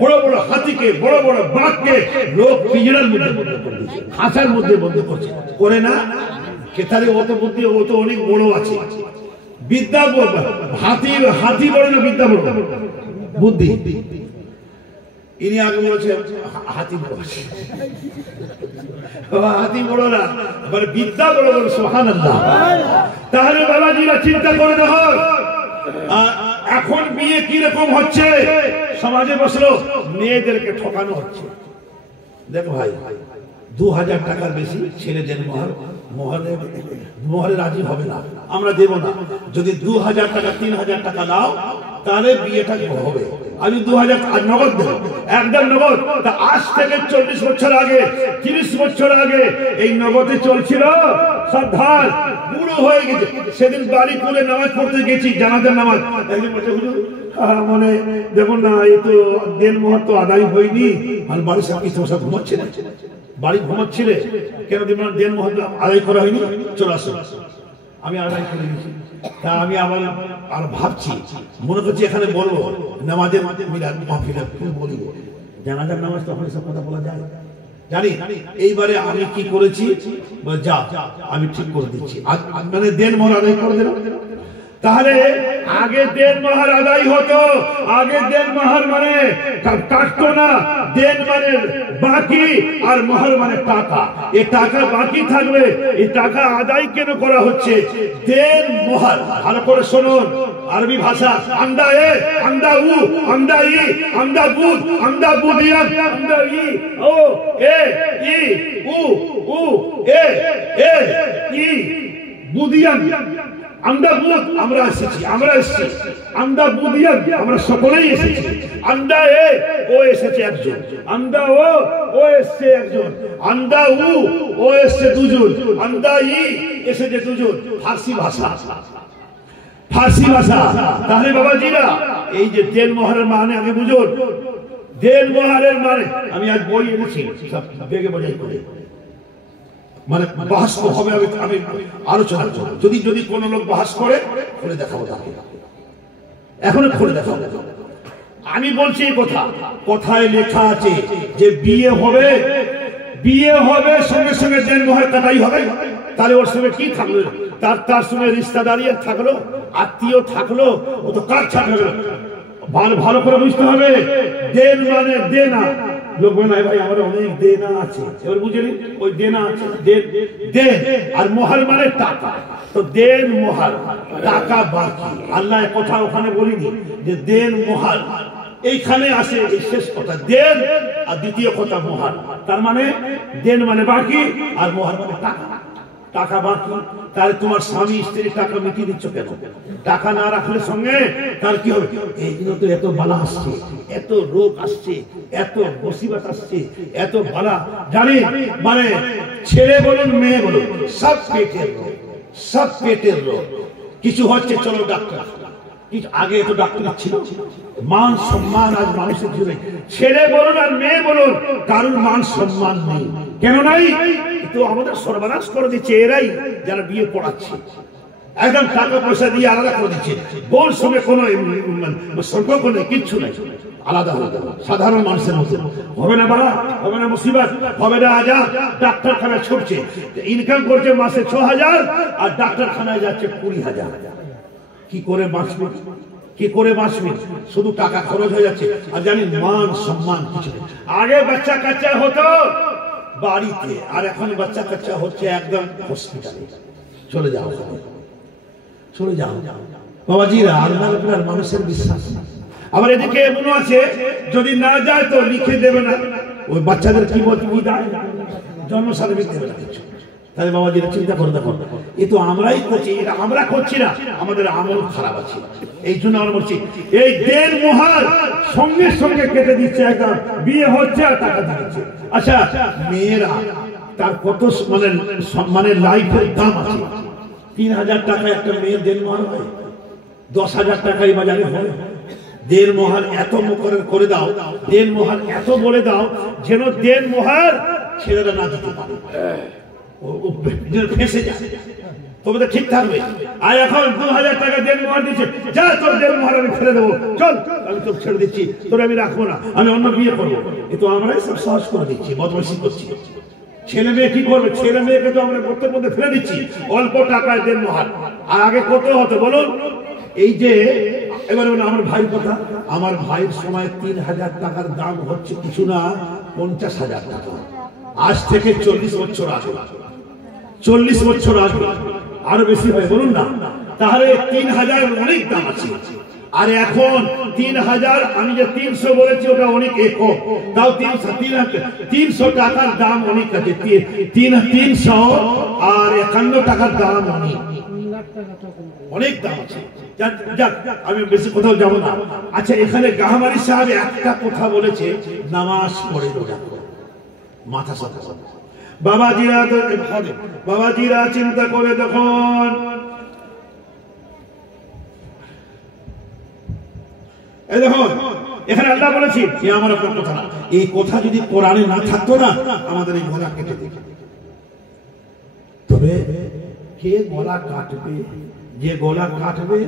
বড় বড় হাতিকে, বড় বড় বাঘকে লোক পিঞ্জরার মধ্যে বন্ধ করে দিচ্ছে, খাঁচার মধ্যে বন্ধ করছে, করে না? কেতারে অত বুদ্ধি, ও তো অনেক বড় আছে। বিদ্যা হাতি বড় না বিদ্যা বড়? বুদ্ধি। ইনি আগে বলেছে হাতি বড় আছে, হাতি বড় না, মানে বিদ্যা বড়। বড় সুবহানাল্লাহ। তাহলে বাবাজিরা চিন্তা করে দেখো, এখন বিয়ে কি রকম হচ্ছে সমাজে বসলো, মেয়েদেরকে ঠকানো হচ্ছে। দেখো ভাই, 2000 টাকার বেশি ছেলেদের মোহরে রাজি হবে না, আমরা দেব না। যদি 2000 টাকা 3000 টাকা দাও তাহলে বিয়েটা হবে। আমি 2000 নগদ দেবো, একদম নগদ। তা আজ থেকে 40 বছর আগে, 30 বছর আগে এই নগদে চলছিল, সব ধার বুড়ো হয়ে গেছে। সেদিন বাড়ি করে নামাজ পড়তে গেছি, জানাজার নামাজ, মানে দেখুন না, এই তো দেন মোহর তো আদায় হয়নি, আর বাড়ির সব কিছু সব ঘুমাচ্ছিলেন, বাড়ি ঘুমাচ্ছিলে কেন? দেন মোহর আদায় করা হয়নি, চলে আসো। আমি আদায় করে দিয়েছি। তা আমি আবার আর ভাবছি, মনে করছি এখানে বলবো নামাজের মিলাদ মাহফিল বলি, জানাজার নামাজ তখন সব কথা বলা যায় জানি। এইবারে আমি কি করেছি, যা আমি ঠিক করে দিচ্ছি, মানে দেন মোহর আদায় করে দিলাম। তাহলে আগে দেন মোহর আদায় হতো, আগে দেন মোহর মানে কাটতো না, দেন মানে বাকি আর মোহর মানে টাকা। এই টাকা বাকি থাকবে, এই টাকা আদায় কেন করা হচ্ছে? দেন মোহর, ভালো করে শুনুন আরবি ভাষা, আমদা এ, আমদা উ, আমদা ই, আমদা বুদ, আমদা বুদিয়ান, আমদা ই, ও এ ই উ উ এ এ ই বুদিয়ান, আমদা বুদ আমরা এসেছি, আমরা এসেছি, আমদা বুদিয়ান আমরা সকলেই এসেছি। আমদা এ, ও এসেছে একজন, আমদা ও এসেছে একজন, আমদা ও এসেছে দুজন, আমদা ই এসেছে দুজন। ফার্সি ভাষা, ফার্সি ভাষা। তাহলে বাবাজিরা এই যে দেন মোহরের মানে আগে বুঝুন। দেন মোহরের মানে আমি আজ বই এনেছি, বেগে বোঝাই করে, মানে বাহাস হবে, আমি আলোচনা করব। যদি যদি কোন লোক বাহাস করে খুলে দেখাবো, তাকে এখন খুলে দেখাবো। আমি বলছি এই কথা, কথায় লেখা আছে যে বিয়ে হবে, বিয়ে হবে সঙ্গে সঙ্গে দেন মোহর কাটাই হবে। তাহলে ওর সঙ্গে কি থাকলো? তার সঙ্গে রিশতেদারি থাকলো, আত্মীয় থাকলো, ও তো কাজ থাকলো। ভালো করে বুঝতে হবে, দেন মানে দেনা। লোক বলে ভাই আমার অনেক দেনা আছে, এবার বুঝলি ওই দেনা আছে, দেন আর মোহর মানে টাকা। তো দেন মোহর, টাকা বাকি। আল্লাহ কথা ওখানে বলিনি যে দেন মোহর, এইখানে আসে এই শেষ কথা, দেন আর দ্বিতীয় কথা মোহর। তার মানে দেন মানে বাকি আর মোহর মানে টাকা, টাকা বাকি। তাহলে তোমার স্বামী স্ত্রী টাকা মিটিয়ে দিচ্ছ কেন? টাকা না রাখলে সঙ্গে তার কি হবে? এই জন্য তো এত বালা আসছে, এত রোগ আসছে, এত মুসিবত আসছে, এত বালা জানি। মানে ছেলে বলুন মেয়ে বলুন, সব পেটের রোগ, সব পেটের রোগ। কিছু হচ্ছে চলো ডাক্তার, কিছু আগে তো ডাক্তার ছিল, মান সম্মান আজ মানুষের জন্য। ছেলে বলুন আর মেয়ে বলুন, কারোর মান সম্মান নেই। কেন নাই? তো আমাদের সর্বনাশ করে দিচ্ছে এরাই, যারা বিয়ে পড়াচ্ছে, একদম টাকা পয়সা দিয়ে আলাদা করে দিচ্ছে। বোর সঙ্গে কোনো সম্পর্ক নেই, কিচ্ছু নেই, আলাদা হয়ে গেল। সাধারণ মানুষের মধ্যে হবে না বাড়া, হবে না মুসিবত, হবে না আজাদ। ডাক্তারখানায় ছুটছে, ইনকাম করছে মাসে 6000 আর ডাক্তারখানায় যাচ্ছে 20,000। কি করে বাঁচবে? কি করে বাঁচবে? শুধু টাকা খরচ হয়ে যাচ্ছে। আর জানি মান সম্মান কিছু নেই। আগে বাচ্চা কাচ্চা হতো বাড়িতে, আর এখন বাচ্চা কাচ্চা হচ্ছে একদম হসপিটালে। চলে যাও, চলে যাও বাবাজিরা। আল্লাহর উপর মানুষের বিশ্বাস। আবার এদিকে এমন আছে, যদি না যায় তো লিখে দেবে না, ওই বাচ্চাদের কি বলতে জন্ম সার্টিফিকেট দেবে না কিছু। তাহলে বাবাজিরা চিন্তা করে দেখো, এ তো আমরাই করছি, এটা আমরা করছি না, আমাদের আমল খারাপ আছে। এই জন্য আমরা বলছি এই দেন মোহর সঙ্গে সঙ্গে কেটে দিচ্ছে, একদম বিয়ে হচ্ছে আর টাকা দিচ্ছে। আচ্ছা মেয়েরা তার কত মানে লাইফের দাম আছে। 3000 টাকা একটা মেয়ের দেন মোহর হয়, 10,000 টাকা এই বাজারে হয়। দেন মোহর এত মুখরের করে দাও, দেন মোহর এত বলে দাও যেন দেন মোহর ছেলেরা না দিতে পারে, ফেসে যায়, তবে তো ঠিক থাকবে। আর এখন 2000 টাকা দেন মোহর দিচ্ছে, যা তোর দেন মোহর আমি ফেলে দেবো, চল আমি তোর ছেড়ে দিচ্ছি, তোর আমি রাখবো না, আমি অন্য বিয়ে করবো। এ তো আমরাই সব সহজ করে দিচ্ছি, বদমাইশি করছি। ছেলে মেয়ে কি করবে? ছেলে মেয়েকে তো আমরা প্রত্যেক মধ্যে ফেলে দিচ্ছি, অল্প টাকায় দেন মোহর। আর আগে কত হতো বলুন? এই যে এবার আমার ভাই কথা, আমার ভাইয়ের সময় 3000 টাকার দাম হচ্ছে কিছু না 50,000 টাকা। আজ থেকে 40 বছর আগে, 40 বছর আগে, আরো বেশি হয় বলুন না। তাহলে 3000 অনেক দাম আছে। আর এখন 3000, আমি যে 300 বলেছি ওটা অনেক একক, তাও 300 টাকার দাম অনেক আছে। 351 টাকার দাম অনেক দাম আছে। আমি বেশি কোথাও যাবো না। আচ্ছা, এখানে গাহমারি সাহেব একটা কথা বলেছে, নামাজ পড়ে রোজা করো, মাথা সাথে বাবাজিরা চিন্তা করে দেখুন, এই দেখুন এখানে আল্লাহ বলেছি যে আমার আপনার কথা না, এই কথা যদি কোরআনে না থাকতো না আমাদের এই গলা কেটে দিত। তবে কে গলা কাটবে? যে গলা কাটবে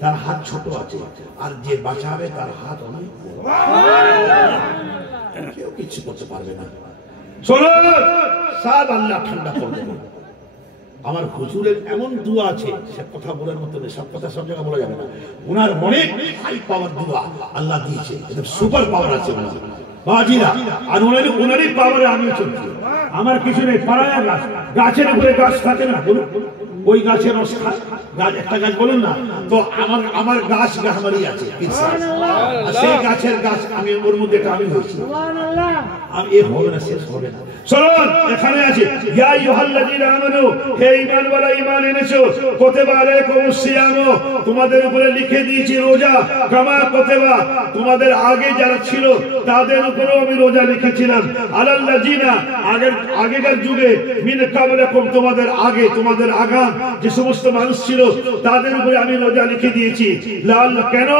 তার হাত ছোট আছে, আর যে বাঁচাবে তার হাত অনেক বড়, কেউ কিছু করতে পারবে না। শোনো, সব আল্লাহ ঠান্ডা করে দেবে। আমার হুজুরের এমন দোয়া আছে, সে কথা বলার মতো নেই, সব কথা সব জায়গায় বলা যাবে না। ওনার অনেক হাই পাওয়ার দোয়া আল্লাহ দিয়েছে, সুপার পাওয়ার আছে বাবাজিরা, আর ওনারই পাওয়ারে আমিও চলছি। আমার কিছু নেই, পাড়ায় গাছ, গাছের উপরে গাছ থাকে না, বলুন ওই গাছের রস খায়, গাছ একটা গাছ বলুন না, তো আমার গাছ গাহমারি আছে, সেই গাছের গাছ আমি, ওর মধ্যে আমি হয়েছি, আমি এ হবে না, শেষ হবে না। শুনুন এখানে আছে, ইয়া আইয়ুহাল্লাযীনা আমানু, হে ঈমানওয়ালা ঈমান এনেছো, কুতিবা আলাইকুমুস সিয়াম, তোমাদের উপরে লিখে দিয়েছি রোজা, কামা কুতিবা, তোমাদের আগে যারা ছিল তাদের উপরেও আমি রোজা লিখেছিলাম, আলাল্লাযীনা, আগেকার যুগে, মিন কাবলাকুম, তোমাদের আগে, তোমাদের আগাম যে সমস্ত মানুষ ছিল তাদের উপরে আমি রোজা লিখে দিয়েছি। লাল, কেন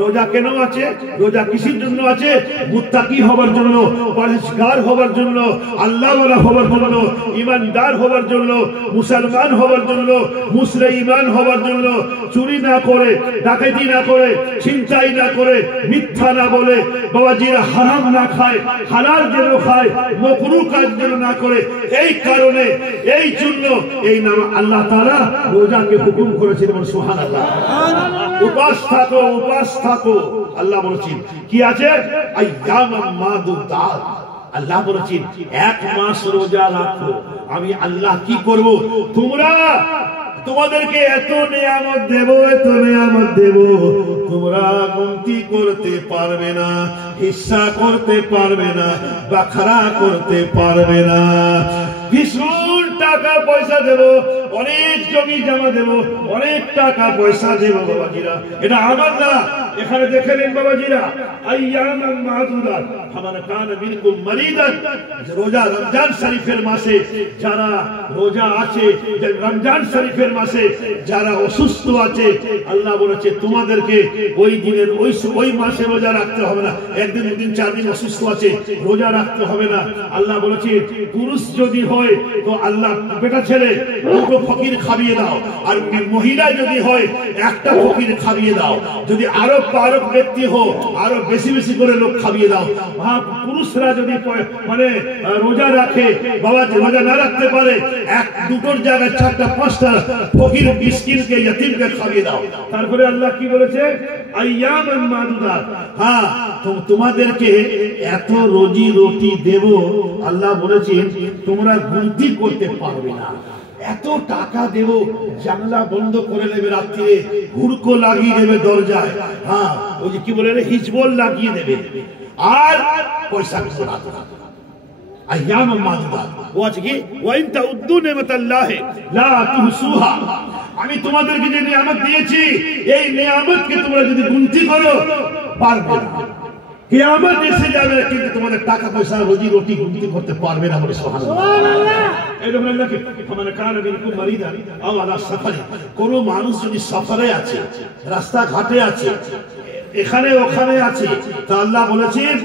রোজা কেন আছে? রোজা কিসের জন্য আছে? মুত্তাকি হবার জন্য, পরহেজগার হবার জন্য, আল্লাহওয়ালা হবার জন্য, ইমানদার হবার জন্য, মুসলমান হবার জন্য, মুসলিম ইমান হবার জন্য, চুরি না করে, ডাকাতি না করে, ছিনতাই না করে, মিথ্যা না বলে, বাবাজিরা হারাম না খায়, হালাল যেন খায়, মাকরুহ কাজ যেন না করে, এই কারণে, এই জন্য এই নাম আল্লাহ তাআলা রোজাকে হুকুম করেছেন। সুবহানাল্লাহ। উপাস থাকো, উপাস থাকো। আল্লাহ বলেছেন কি আছে? আইয়ামান মাদুদাত। আল্লাহ বলেছেন এক মাস রোজা রাখো, আমি আল্লাহ কি করব? তোমাদেরকে এত নিয়ামত দেব, এত নিয়ামত দেব, তোমরা গণতি করতে পারবে না, হিসাব করতে পারবে না, বাখরা করতে পারবে না। ভীষণ টাকা পয়সা দেব, অনেক জমি জমা দেব, অনেক টাকা পয়সা দেব বাবাজিরা। এটা আমার না, এখানে দেখে নিন বাবাজিরা, আইয়ামান মাদুদাত, ফামান কানা মিনকুম মারিদান, রোজা রমজান শরীফের মাসে যারা রোজা আছে, রমজান শরীফের মাসে যারা অসুস্থ আছে, আল্লাহ বলেছে তোমাদেরকে ওই দিনের ওই মাসে রোজা রাখতে হবে না। একদিন, দুদিন, 4 দিন অসুস্থ আছে, রোজা রাখতে হবে না। আল্লাহ বলেছে পুরুষ যদি হয় তো আল্লাহ বেটা ছেলে দুটো ফকির খাইয়ে দাও, আর মহিলা যদি হয় একটা ফকির খাইয়ে দাও। যদি আরো পারক ব্যক্তি হো আরো বেশি বেশি করে লোক খাইয়ে দাও। পুরুষরা যদি মানে রোজা রাখে, বাবা রোজা না রাখতে পারে, এক দুটোর জায়গায় 4টা 5টা ফকির মিসকিনকে ইয়তীমকে খাইয়ে দাও। তারপরে আল্লাহ কি বলেছে? আইয়ামান মাদুদাত। হ্যাঁ, তোমাদেরকে এত রোজি রুটি দেব, আল্লাহ বলেছেন তোমরা গণতি করতে পারবে না। এত টাকা দেব, জানলা বন্ধ করে দেবে, রাত্রে হুড়কো লাগিয়ে দেবে দরজায়, হ্যাঁ ওই যে কি বলে হিজবল লাগিয়ে দেবে, আর পয়সা না। আইয়ামান মাদুদাত, ও আছে কি ওয়াইন তাউদ্দু নি'মাতাল্লাহি লা তুহসুহা। আমি তোমাদেরকে যে নিয়ামত দিয়েছি, এই নিয়ামতকে তোমরা যদি গণতি করো পারবে না। কিয়ামত এসে যাবে, কিন্তু তোমাদের টাকা পয়সা রোজি রুটি গণতি করতে পারবে না। বলে সুবহানাল্লাহ। এই দেখুন আল্লাহ কি ফামান কানা মিনকুম মারিদান আও আলা সাফারি, কোন মানুষ যদি সফরে আছে, রাস্তা ঘাটে আছে, এখানে ওখানে আছে, তা আল্লাহ বলেছেন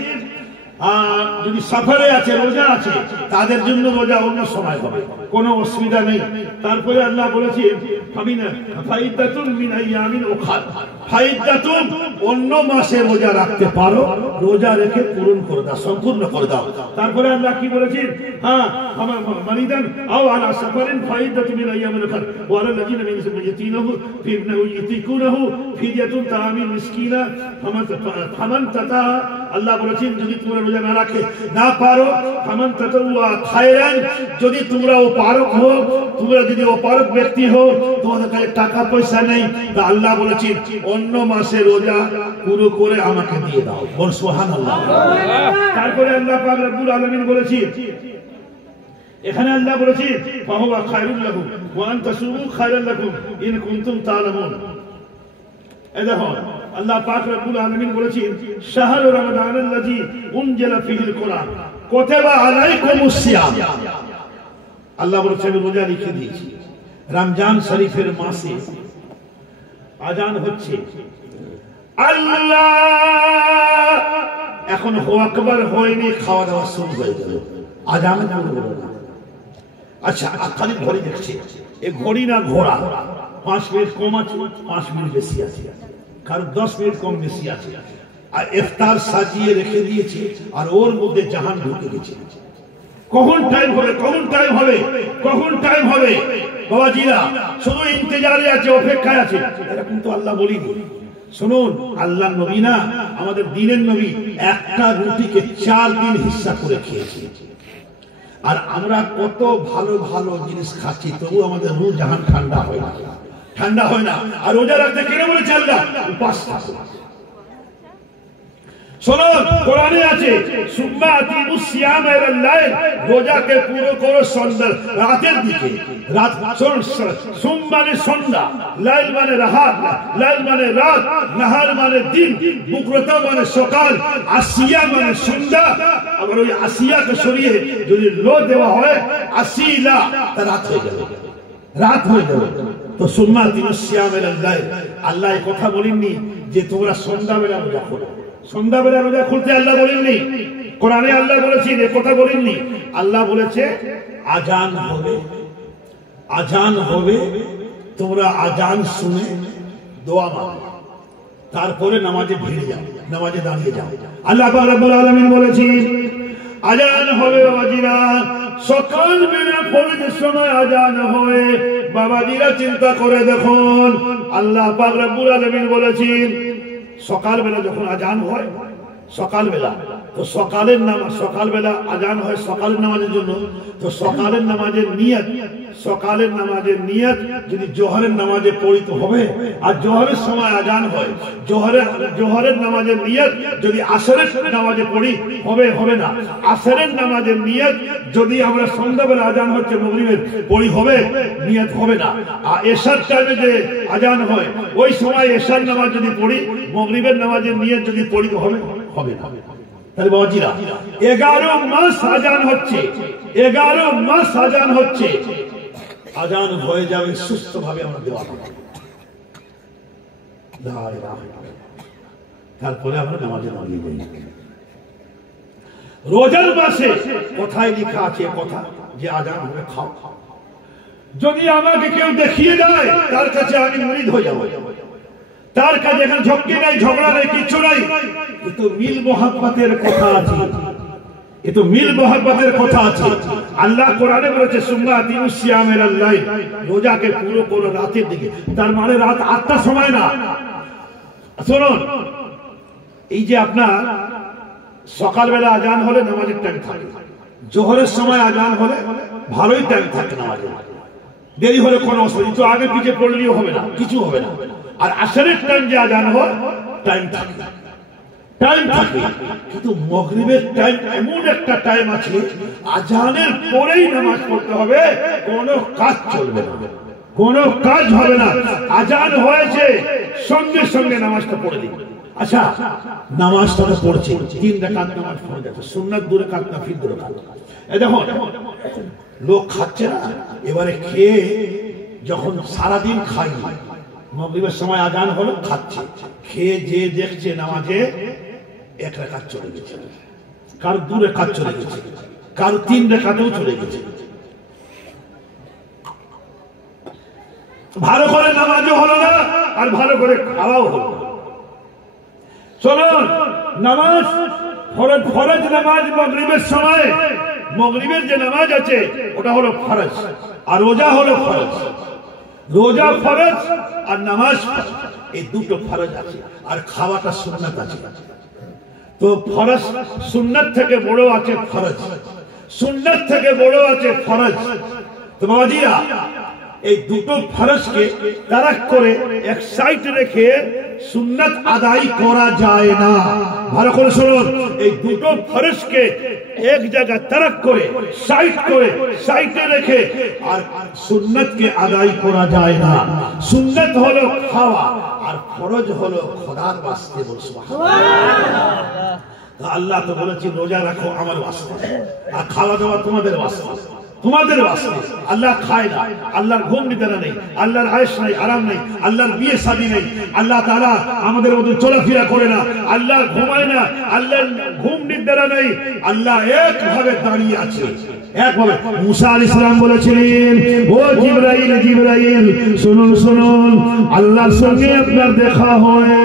যদি সফরে আছে, রোজা আছে, তাদের জন্য রোজা অন্য সময় হবে, কোনো অসুবিধা নেই। তারপরে আল্লাহ বলেছেন ফাইদাতুন মিন আইয়ামিন উখর, ফাইদাতুন অন্য মাসে রোজা রাখতে পারো, রোজা রেখে পূরণ করে দাও, সম্পূর্ণ করে দাও। তারপরে আল্লাহ কি বলেছেন? হ্যাঁ, মারিদান আও আলা সাফারিন ফাইদাতুন মিন আইয়ামিন উখর ওয়া আলাল্লাযিনা ইয়াতিকুনাহু ইয়াতিকুনাহু ফিদিয়াতুন তাআমিন মিসকিনা ফামান তাতা। আল্লাহ বলেছেন যদি তোমরা রোজা না রাখে না পারো, ফামান তাতাওয়া খায়রান, যদি তোমরা অপারক হো, তোমরা যদি অপারক ব্যক্তি হো, তোমাদের কাছে টাকা পয়সা নেই, তা আল্লাহ বলেছেন অন্য মাসে রোজা পুরো করে আমাকে দিয়ে দাও। বল সুবহানাল্লাহ। তারপরে আল্লাহ পাক রব্বুল আলামিন বলেছেন, এখানে আল্লাহ বলেছেন ফাহুয়া খায়রুল লাকুম ওয়া আন তাসুমু খায়রাল লাকুম ইন কুনতুম তা'লামুন। এই দেখো আল্লাহ পাক রব্বুল আলামিন বলেছেন শাহরু রমাদানাল্লাযী উনজিলা ফীহিল কুরআন কুতিবা আলাইকুমুস সিয়াম। আল্লাহ বলেছেন রোজা লিখে দিয়েছি। রমজান শরীফের মাসে আজান হচ্ছে, আল্লাহ এখন হু আকবার হয়নি, খাওয়া দাওয়া শুরু হয়ে গেল, আজান শুরু হলো না। আচ্ছা খালি ঘড়ি দেখছে, এই ঘড়ি না ঘোড়া, 5 মিনিট কম আছে, 5 মিনিট বেশি আছে, কারণ 10 মিনিট কম বেশি আছে। আর ইফতার সাজিয়ে রেখে দিয়েছে, আর ওর মধ্যে জাহান ঢুকে গেছে। কখন টাইম হবে, কখন টাইম হবে, কখন টাইম হবে? বাবাজিরা শুধু ইন্তজারে আছে, অপেক্ষায় আছে। এরকম তো আল্লাহ বলিনি। শুনুন, আল্লাহ নবী না, আমাদের দিনের নবী, একটা রুটিকে 4 দিন হিস্সা করে খেয়েছে। আর আমরা কত ভালো ভালো জিনিস খাচ্ছি, তবু আমাদের রূহ জাহান ঠান্ডা হয় না, ঠান্ডা হয় না। আর রোজা রাখতে কেন বলেছে আল্লাহ? উপাস থাকো। শুনুন, কোরআনে আছে সুম্মা আতিমুস সিয়াম ইলাল লাইল, রোজাকে পুরো করো সন্ধ্যা রাতের দিকে। রাত সুম মানে সন্ধ্যা, লাইল মানে রাত, লাইল মানে রাত, নাহার মানে দিন, বুকরতা মানে সকাল, আসিয়া মানে সন্ধ্যা। আবার ওই আসিয়াকে সরিয়ে যদি লো দেওয়া হয় আসিলা, তা রাত হয়ে যাবে, রাত হয়ে যাবে। তো সুম্মা আতিমুস সিয়াম ইলাল লাইল, আল্লাহ এই কথা বলেননি যে তোমরা সন্ধ্যাবেলা রোজা করো। সন্ধ্যাবেলা রোজা খুলতে আল্লাহ বলেননি, কোরআনে আল্লাহ বলেছেন, এ কথা বলেননি। আল্লাহ বলেছে আজান হবে, আজান হবে, তোমরা আজান শুনে দোয়া মাগো, তারপরে নামাজে ভিড়ে যাও, নামাজে দাঁড়িয়ে যাও। আল্লাহ পাক রব্বুল আলামিন বলেছেন আজান হবে বাবাজিরা, সকালবেলা ফজরের সময় আজান হবে। বাবাজিরা চিন্তা করে দেখুন, আল্লাহ পাক রব্বুল আলামিন বলেছেন সকালবেলা যখন আজান হয়, সকালবেলা, তো সকালের নামাজ, সকালবেলা আজান হয় সকালের নামাজের জন্য, তো সকালের নামাজের নিয়ত, সকালের নামাজের নিয়ত যদি জোহরের নামাজে পড়িত হবে। আর জোহরের সময় আজান হয়, জোহরের নামাজের নিয়ত যদি আসরের নামাজে পড়ি হবে, হবে না। আসরের নামাজের নিয়ত যদি আমরা সন্ধ্যাবেলা আজান হচ্ছে মাগরিবের পড়ি হবে, নিয়ত হবে না। আর এশার টাইমে যে আজান হয়, ওই সময় এশার নামাজ যদি পড়ি, মাগরিবের নামাজের নিয়ত যদি পড়ি তো হবে, হবে না। তাহলে বাবাজিরা 11 মাস আজান হচ্ছে, 11 মাস আজান হচ্ছে, আজান হয়ে যাবে সুস্থভাবে আমরা দোয়া করব, তারপরে আমরা নামাজে দাঁড়িয়ে যাই। রোজার মাসে কোথায় লেখা আছে কথা যে আজান হবে খাও? যদি আমাকে কেউ দেখিয়ে দেয়, তার কাছে আমি মুরিদ হয়ে যাব, তার কাছে এখানে ঝক্কি নাই, ঝগড়া নাই, কিচ্ছু নাই। এ তো মিল মোহাব্বতের কথা আছে, এ তো মিল মোহাব্বতের কথা আছে। আল্লাহ কোরআনে বলেছে সুম্মা আতিমুস সিয়াম ইলাল লাইল, রোজাকে পুরো করো রাতের দিকে। তার মানে রাত 8টার সময় না। শুনুন, এই যে আপনার সকালবেলা আজান হলে নামাজের টাইম থাকে, জোহরের সময় আজান হলে ভালোই টাইম থাকে নামাজের, দেরি হলে কোনো অসুবিধা, তো আগে পিছিয়ে পড়লেও হবে না, কিছু হবে না। আর আসরের টাইম যে আজান হয় টাইম থাকে, টাইম থাকে। কিন্তু মাগরিবের টাইম এমন একটা টাইম আছে, আজানের পরেই নামাজ পড়তে হবে, কোনো কাজ চলবে না, কোনো কাজ হবে না। আজান হয়েছে সঙ্গে সঙ্গে নামাজটা পড়ে দিন। আচ্ছা, নামাজটা পড়ছে, 3 রাকাত নামাজ পড়ে যাচ্ছে, সুন্নাত 2 রাকাত, নাফিল 2 রাকাত। এই দেখো লোক খাচ্ছে না, এবারে খেয়ে যখন সারাদিন খাই, মাগরিবের সময় আজান হলো, খাচ্ছে, খেয়ে যে দেখছে নামাজে 1 রাকাত চলে গেছে, কার 2 রাকাত চলে গেছে, কার 3 রাকাতও চলে গেছে। ভালো করে নামাজও হলো না, আর ভালো করে খাওয়াও হলো না। চলুন, নামাজ ফরজ, ফরজ নামাজ মাগরিবের সময়, মাগরিবের যে নামাজ আছে ওটা হলো ফরজ, আর রোজা হলো ফরজ। রোজা ফরজ আর নামাজ, এই দুটো ফরজ আছে, আর খাওয়াটা সুন্নাত আছে। তো ফরজ, সুন্নাত থেকে বড় আছে ফরজ, সুন্নাত থেকে বড় আছে ফরজ। তো বাবাজিরা এই দুটো ফরজকে তারাক করে এক সাইড রেখে সুন্নাত আদায় করা যায় না। ভালো করে শুনুন, এই দুটো ফরজকে এক জায়গায় তারাক করে সাইডে রেখে আর সুন্নাতকে আদায় করা যায় না। সুন্নাত হলো খাওয়া আর ফরজ হলো খোদার ওয়াস্তে। বল সুবহানাল্লাহ। আল্লাহ তো বলেছে রোজা রাখো আমার ওয়াস্তে, আর খাওয়া দাওয়া তোমাদের ওয়াস্তে, তোমাদের ওয়াস্তে। আল্লাহ খায় না, আল্লাহর ঘুম নিদ্রা নেই, আল্লাহর আয়েশ নাই, আরাম নেই, আল্লাহর বিয়ে শাদী নেই। আল্লাহ তাআলা আমাদের মতো চলাফেরা করে না, আল্লাহ ঘুমায় না, আল্লাহর ঘুম নিদ্রা নেই। আল্লাহ একভাবে দাঁড়িয়ে আছে, একভাবে। মুসা আলাইহিস সালাম বলেছিলেন, ও জিবরাইল, জিবরাইল শুনুন শুনুন, আল্লাহর সঙ্গে আপনার দেখা হয়।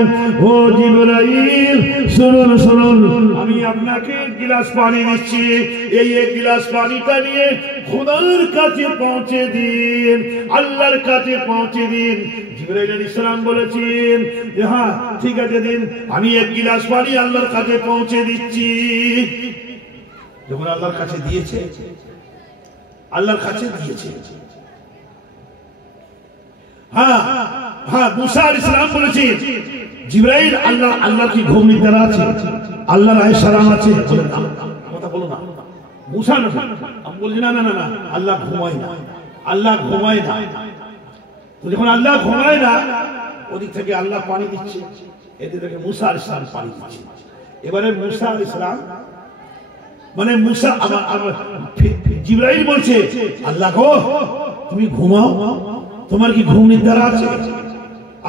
ও জিবরাইল শুনুন শুনুন, আমি আপনাকে এক গিলাস পানি দিচ্ছি, এই এক গিলাস পানিটা নিয়ে খোদার কাছে পৌঁছে দিন, আল্লাহর কাছে পৌঁছে দিন। জিবরাইল আলাইহিস সালাম বলেছেন যে হ্যাঁ ঠিক আছে দিন, আমি এক গিলাস পানি আল্লাহর কাছে পৌঁছে দিচ্ছি। যখন আল্লাহর কাছে দিয়েছে, আল্লাহর কাছে দিয়েছে, হ্যাঁ হ্যাঁ, মুসা আলাইহিস সালাম বলেছেন জিবরাইল, আল্লাহ কি ঘুম নিদ্রা আছে? আল্লাহর আয়েশ সালাম আছে? কথা বলো না। মুসা না, আমি বলছি না না না না, আল্লাহ ঘুমায় না, আল্লাহ ঘুমায় না। তো যখন আল্লাহ ঘুমায় না, ওদিক থেকে আল্লাহ পানি দিচ্ছে, এদিক থেকে মুসা আলাইহিস সালাম পানি দিচ্ছে। এবারে মুসা আলাইহিস সালাম মানে মুসা জিবরাইল বলছে আল্লাহ গো তুমি ঘুমাও, তোমার কি ঘুম নিদ্রা আছে?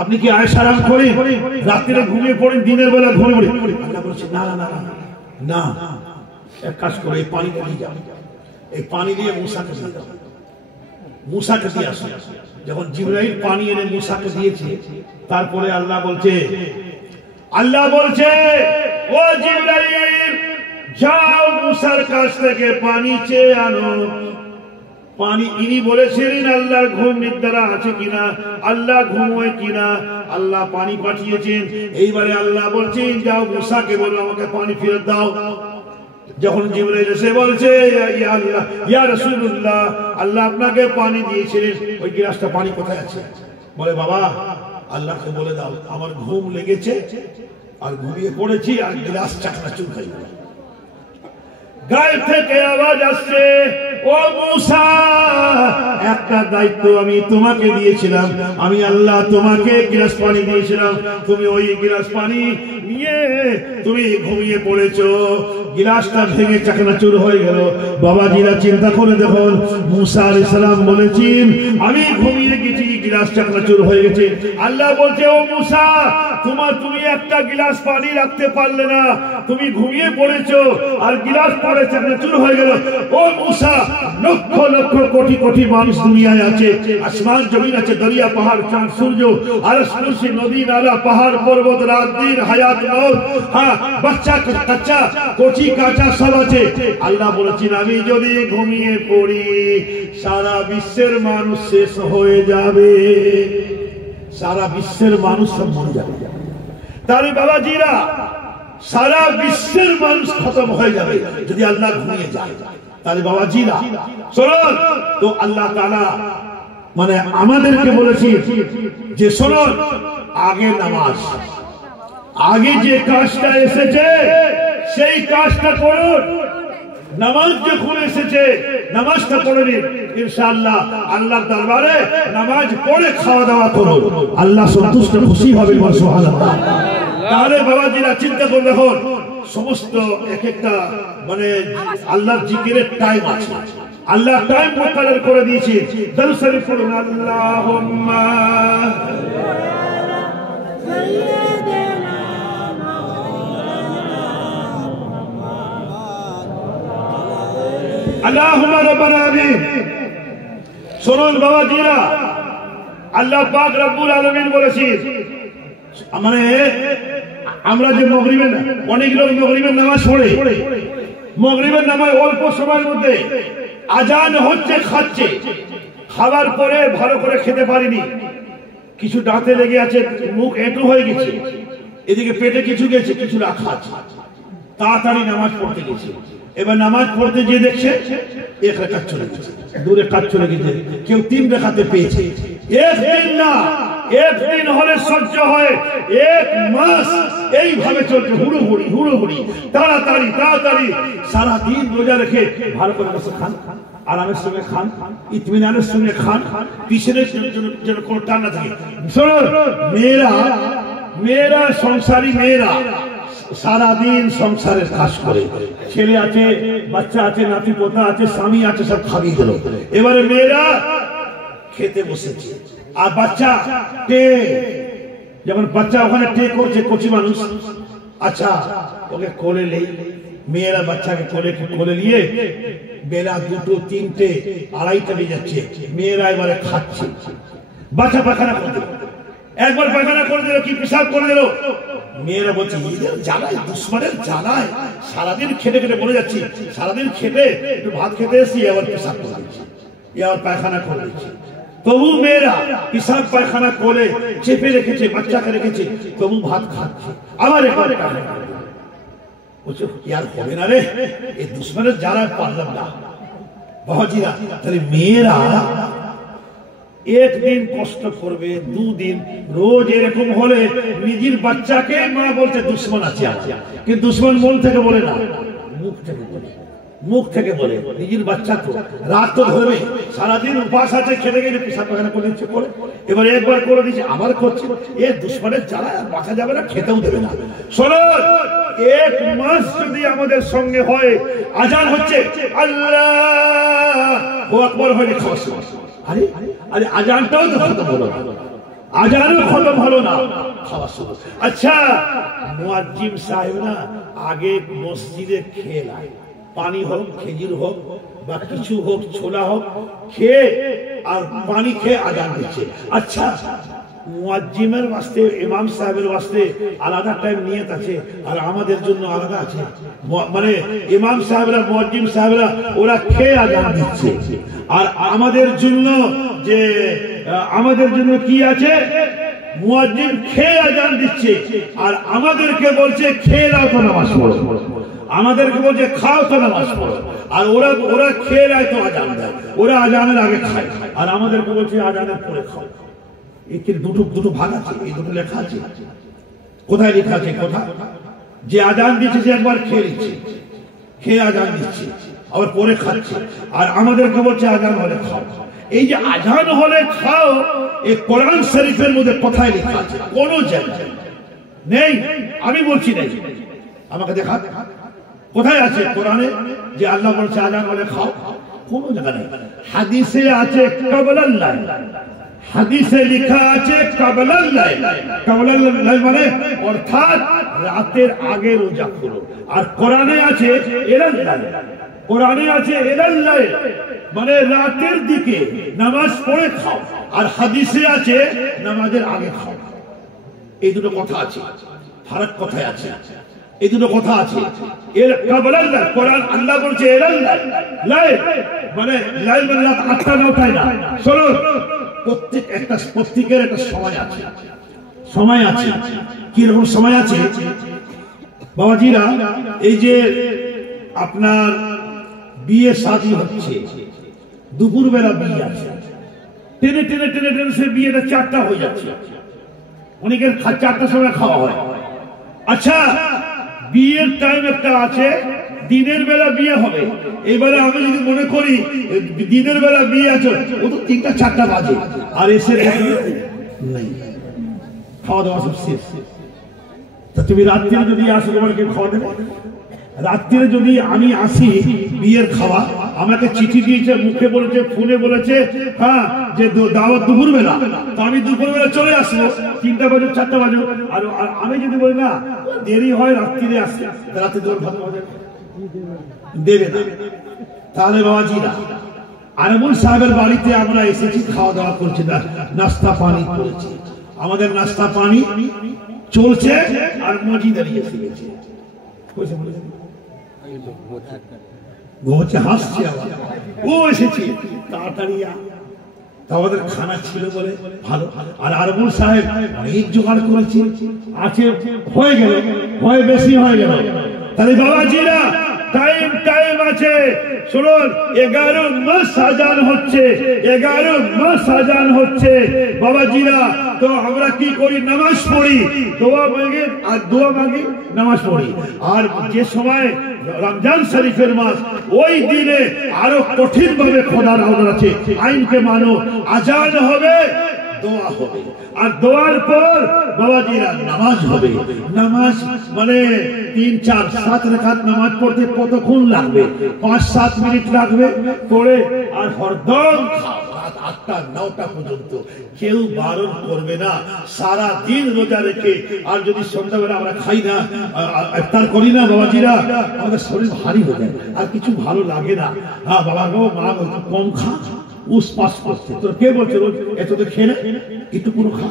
আপনি কি আয়েশ আরাম করেন? রাত্রে ঘুমিয়ে পড়েন, দিনের বেলা ঘুমিয়ে পড়েন? আল্লাহ বলছে না না না না, এক কাজ করে এই পানি দিয়ে যাও, এই পানি দিয়ে মুসাকে দিয়ে দাও, মুসাকে দিয়ে আসো। যখন জিবরাইল পানি এনে মুসাকে দিয়েছে, তারপরে আল্লাহ বলছে ও জিবরাইল যাও মুসার কাছ থেকে পানি চেয়ে আনো। পানি ইনি বলেছিলেন আল্লাহর ঘুম নিদ্রা আছে কিনা, আল্লাহ ঘুমোয় কিনা, আল্লাহ পানি পাঠিয়েছেন। এইবারে আল্লাহ বলছেন যাও মুসাকে বলো আমাকে পানি ফেরত দাও। যখন জিবরাইল এসে বলছে ইয়া আল্লাহ ইয়া রাসূলুল্লাহ, আল্লাহ আপনাকে পানি দিয়েছিলেন, ওই গ্লাসটা পানি কোথায় আছে? বলে বাবা আল্লাহকে বলে দাও আমার ঘুম লেগেছে আর ঘুমিয়ে পড়েছি, আর গ্লাস চাকরাচুর হয়ে গেল। গায়ে থেকে আওয়াজ আসছে, ও মুসা একটা দায়িত্ব আমি তোমাকে দিয়েছিলাম, আমি আল্লাহ তোমাকে গ্লাস পানি দিয়েছিলাম, তুমি ওই গ্লাস পানি নিয়ে তুমি ঘুমিয়ে পড়েছো, গ্লাসটা ভেঙে চাকনাচুর হয়ে গেল। বাবাজিরা চিন্তা করে দেখুন, মুসা আলাইহিস সালাম বলেছেন আমি ঘুমিয়ে গেছি, গ্লাস চাকনাচুর হয়ে গেছে। আল্লাহ বলছে ও মুসা তুমি একটা গ্লাস পানি রাখতে পারলে না, তুমি ঘুমিয়ে পড়েছো আর গ্লাস পড়ে চাকনাচুর হয়ে গেল। ও মুসা লক্ষ লক্ষ কোটি কোটি মানুষ দুনিয়ায় আছে, আসমান জমিন আছে, দরিয়া পাহাড় চাঁদ সূর্য আরশ কুরসি নদী নালা পাহাড় পর্বত রাত দিন হায়াত মওত, হ্যাঁ বাচ্চা কাচ্চা কচি কাঁচা সব আছে। আল্লাহ বলেছেন আমি যদি ঘুমিয়ে পড়ি সারা বিশ্বের মানুষ শেষ হয়ে যাবে, সারা বিশ্বের মানুষ সব মরে যাবে। তাহলে বাবাজিরা সারা বিশ্বের মানুষ খতম হয়ে যাবে যদি আল্লাহ ঘুমিয়ে যায়। তাহলে বাবাজিরা শুনুন, তো আল্লাহ তাআলা মানে আমাদেরকে বলেছি যে শুনুন আগে নামাজ, আগে যে কাজটা এসেছে সেই কাজটা করুন। নামাজ যখন এসেছে নামাজটা পড়ে নিন, ইনশাআল্লাহ আল্লাহর দরবারে নামাজ পড়ে খাওয়া দাওয়া করুন, আল্লাহ সন্তুষ্ট খুশি হবে। সুবহানাল্লাহ। তাহলে বাবাজিরা চিন্তা করে দেখুন, সমস্ত এক একটা মানে আল্লাহর জিকিরের টাইম আছে, আল্লাহ টাইম মুকাররর করে দিয়েছে। দরুদ শরীফ পড়ুন, আল্লাহুম্মা আল্লাহুম্মা রাব্বানা আমিন। শুনুন বাবাজিরা, আল্লাহ পাক রব্বুল আলামিন বলেছেন মানে আমরা যে মাগরিবের অনেক লোক মাগরিবের নামাজ পড়ে, মাগরিবের নামাজ অল্প সময়ের মধ্যে আজান হচ্ছে, খাচ্ছে, খাবার পরে ভালো করে খেতে পারিনি, কিছু দাঁতে লেগে আছে, মুখ এঁটো হয়ে গেছে, এদিকে পেটে কিছু গেছে, কিছু রাখা আছে, তাড়াতাড়ি নামাজ পড়তে গেছে। এবার নামাজ পড়তে গিয়ে দেখছে এক রাকাত চলে গেছে, দু রাকাত চলে গেছে, কেউ তিন রাকাতে পেয়েছে। এক দিন না একদিন হলে সহ্য হয়, এক মাস এইভাবে চলছে, হুড়োহুড়ি হুড়োহুড়ি, তাড়াতাড়ি তাড়াতাড়ি। সারাদিন রোজা রেখে ভালো করে বসে খান, আরামের সঙ্গে খান, ইতমিনানের সঙ্গে খান, পিছনের যেন কোনো টান না থাকে। শোনো মেয়েরা সংসারী মেয়েরা সারাদিন সংসারের কাজ করে, ছেলে আছে, বাচ্চা আছে, নাতি পোতা আছে, স্বামী আছে, সব খাবিয়ে দিল। এবারে মেয়েরা খেতে বসেছে, আর বাচ্চা যখন বাচ্চা ওখানে করছে, কচি মানুষ, আচ্ছা ওকে কোলে নেই, মেয়েরা বাচ্চাকে কোলে নিয়ে বেলা 2টো 3টে 2:30 বেজে যাচ্ছে, মেয়েরা এবারে খাচ্ছে। বাচ্চা পায়খানা করে দিল, একবার পায়খানা করে দিল, কি পেশাব করে দিল। মেয়েরা বলছে জ্বালায়, দুশ্মনের জ্বালায় সারাদিন খেটে খেটে বলে যাচ্ছি, সারাদিন খেটে একটু ভাত খেতে এসেছি, আবার পেশাব করে দিচ্ছি, আবার পায়খানা করে দিচ্ছি। তবু মেয়েরা পেশাব পায়খানা করে চেপে রেখেছে, বাচ্চাকে রেখেছে, তবু ভাত খাচ্ছে, আবার একবার বলছো ইয়ার হবে না রে, এই দুশ্মনের জ্বালায় পারলাম না। বাবাজিরা, তাহলে মেয়েরা একদিন কষ্ট করবে, 2 দিন, রোজ এরকম হলে নিজের বাচ্চাকে মা বলছে দুশ্মন আছে, কিন্তু দুশ্মন মন থেকে বলে না, মুখ থেকে বলে। নিজের বাচ্চা তো রাত তো ধরবে, সারাদিন উপাস আছে, খেতে গেলে পেশাব পায়খানা করে দিচ্ছে, করে এবার একবার করে দিচ্ছে, আবার করছে। এ দুশ্মনের জ্বালায় আর বাঁচা যাবে না, খেতেও দেবে না। শোনো, 1 মাস যদি আমাদের সঙ্গে হয়, আজান হচ্ছে, আল্লাহু আকবার হয়ে খাওয়া শেষ। আরে আরে আজানটাও তো খতম হলো না, আজানও খতম হলো না, খাওয়া শুরু। আচ্ছা, মুয়াজ্জিম সাহেব না আগে মসজিদে খেলায়, পানি হোক, খেজুর হোক বা কিছু হোক, ছোলা হোক, খেয়ে আর পানি খেয়ে আজান দিচ্ছে। আচ্ছা, মুয়াজ্জিমের ওয়াস্তে, ইমাম সাহেবের ওয়াস্তে আলাদা টাইম নিয়ত আছে, আর আমাদের জন্য আলাদা আছে। মানে ইমাম সাহেবরা, মুয়াজ্জিম সাহেবরা ওরা খেয়ে আজান দিচ্ছে, আর আমাদের জন্য যে আমাদের জন্য কি আছে, মুয়াজ্জিম খেয়ে আজান দিচ্ছে, আর আমাদেরকে বলছে খেয়ে নাও তো নামাজ পড়ো, আমাদেরকে বলছে খাও তো নামাজ পড়ো। আর ওরা খেয়ে নেয় তো আজান দেয়, ওরা আজানের আগে খায়, আর আমাদেরকে বলছে আজানের পরে খাও। এর দুটো ভাগ আছে, এই দুটো লেখা আছে। কোথায় লেখা আছে? কথা যে আজান দিচ্ছে সে একবার খেয়ে নিচ্ছে, খেয়ে আজান দিচ্ছে, আবার পরে খাচ্ছে, আর আমাদেরকে বলছে আজান হলে খাও। এই যে আজান হলে খাও, এই কোরআন শরীফের মধ্যে কোথায় লেখা আছে? কোন জায়গায় নেই, আমি বলছি নেই, আমাকে দেখা কোথায় আছে কোরআনে যে আল্লাহ বলছে আজান হলে খাও? কোন জায়গা নেই। হাদিসে আছে ক্বাবলাল লাইল, হাদিসে লেখা আছে ক্বাবলাল লাইল। ক্বাবলাল লাইল মানে অর্থাৎ রাতের আগে রোজা করো। আর কোরআনে আছে ইলাল লাইল, কোরআনে আছে ইলাল লাইল মানে রাতের দিকে নামাজ পড়ে খাও, আর হাদিসে আছে নামাজের আগে খাও। এই দুটো কথা আছে, ফারাক কথায় আছে, এই দুটো কথা আছে। এর ক্বাবলাল লাইল, কোরআন আল্লাহ বলছে ইলাল লাইল মানে লাইল মানে রাত 8টা-9টায় না। শোনো, প্রত্যেকের একটা সময় আছে, সময় আছে। কি রকম সময় আছে বাবাজিরা? এই যে আপনার বিয়ে শাদী হচ্ছে, দুপুর বেলা বিয়ে আছে, টেনে টেনে টেনে টেনে সে বিয়েটা 4টা হয়ে যাচ্ছে, অনেকের 4টার সময় খাওয়া হয়। আচ্ছা, বিয়ের টাইম একটা আছে, দিনের বেলা বিয়ে হবে। এবারে আমি যদি মনে করি দিনের বেলা বিয়ে আছে, ও তো 3টা-4টা বাজে, আর এসে নেই, খাওয়া দাওয়া সব শেষ। তা তুমি রাত্রে যদি আসো, তোমার কেউ খাওয়া দেবে? রাত্রে যদি আমি আসি, বিয়ের খাওয়া আমাকে চিঠি দিয়েছে, মুখে বলেছে, ফোনে বলেছে, হ্যাঁ যে দাওয়াত দুপুর বেলা, তো আমি দুপুর বেলা চলে আসবো, 3টা বাজে 4টা বাজে। আর আমি যদি বলি না দেরি হয়, রাত্রিরে আসে, রাতে দেবে না। তাহলে বাবাজিরা, আরবুল সাহেবের বাড়িতে আমরা এসেছি, খাওয়া দাওয়া করছি, না নাস্তা পানি করেছি, আমাদের নাস্তা পানি চলছে, আর মজি দাঁড়িয়ে এসে গেছে, হাসছে, ও এসেছে তাড়াতাড়ি। আমাদের খানা ছিল বলে ভালো, আর আরবুল সাহেব অনেক জোগাড় করেছে, আছে, হয়ে গেল, হয়ে বেশি হয়ে গেল। তাহলে বাবাজিরা, টাইম আছে। শুনুন, 11 মাস আজান হচ্ছে, 11 মাস আজান হচ্ছে বাবাজিরা। তো আমরা কি করি? নামাজ পড়ি, দোয়া মাগি, আর দোয়া মাগি, নামাজ পড়ি। আর যে সময় রমজান শরীফের মাস, ওই দিনে আরো কঠিন ভাবে খোদার অর্ডার আছে, আইনকে মানো। আজান হবে, দোয়া হবে, আর দোয়ার পর বাবাজিরা নামাজ হবে। নামাজ মানে 3, 4, 7 রাকাত নামাজ পড়তে কতক্ষণ লাগবে? 5-7 মিনিট লাগবে পড়ে, আর হরদম রাত 8টা 9টা পর্যন্ত কেউ বারণ করবে না। সারা দিন রোজা রেখে, আর যদি সন্ধ্যাবেলা আমরা খাই না, ইফতার করি না বাবাজিরা, আমাদের শরীর ভারী হয়ে যায়, আর কিছু ভালো লাগে না। হ্যাঁ বাবা গো, মা বলছে কম খা, উস পাস করছে। তোর কে বলছে এত তো খেয়ে না, একটু কোনো খা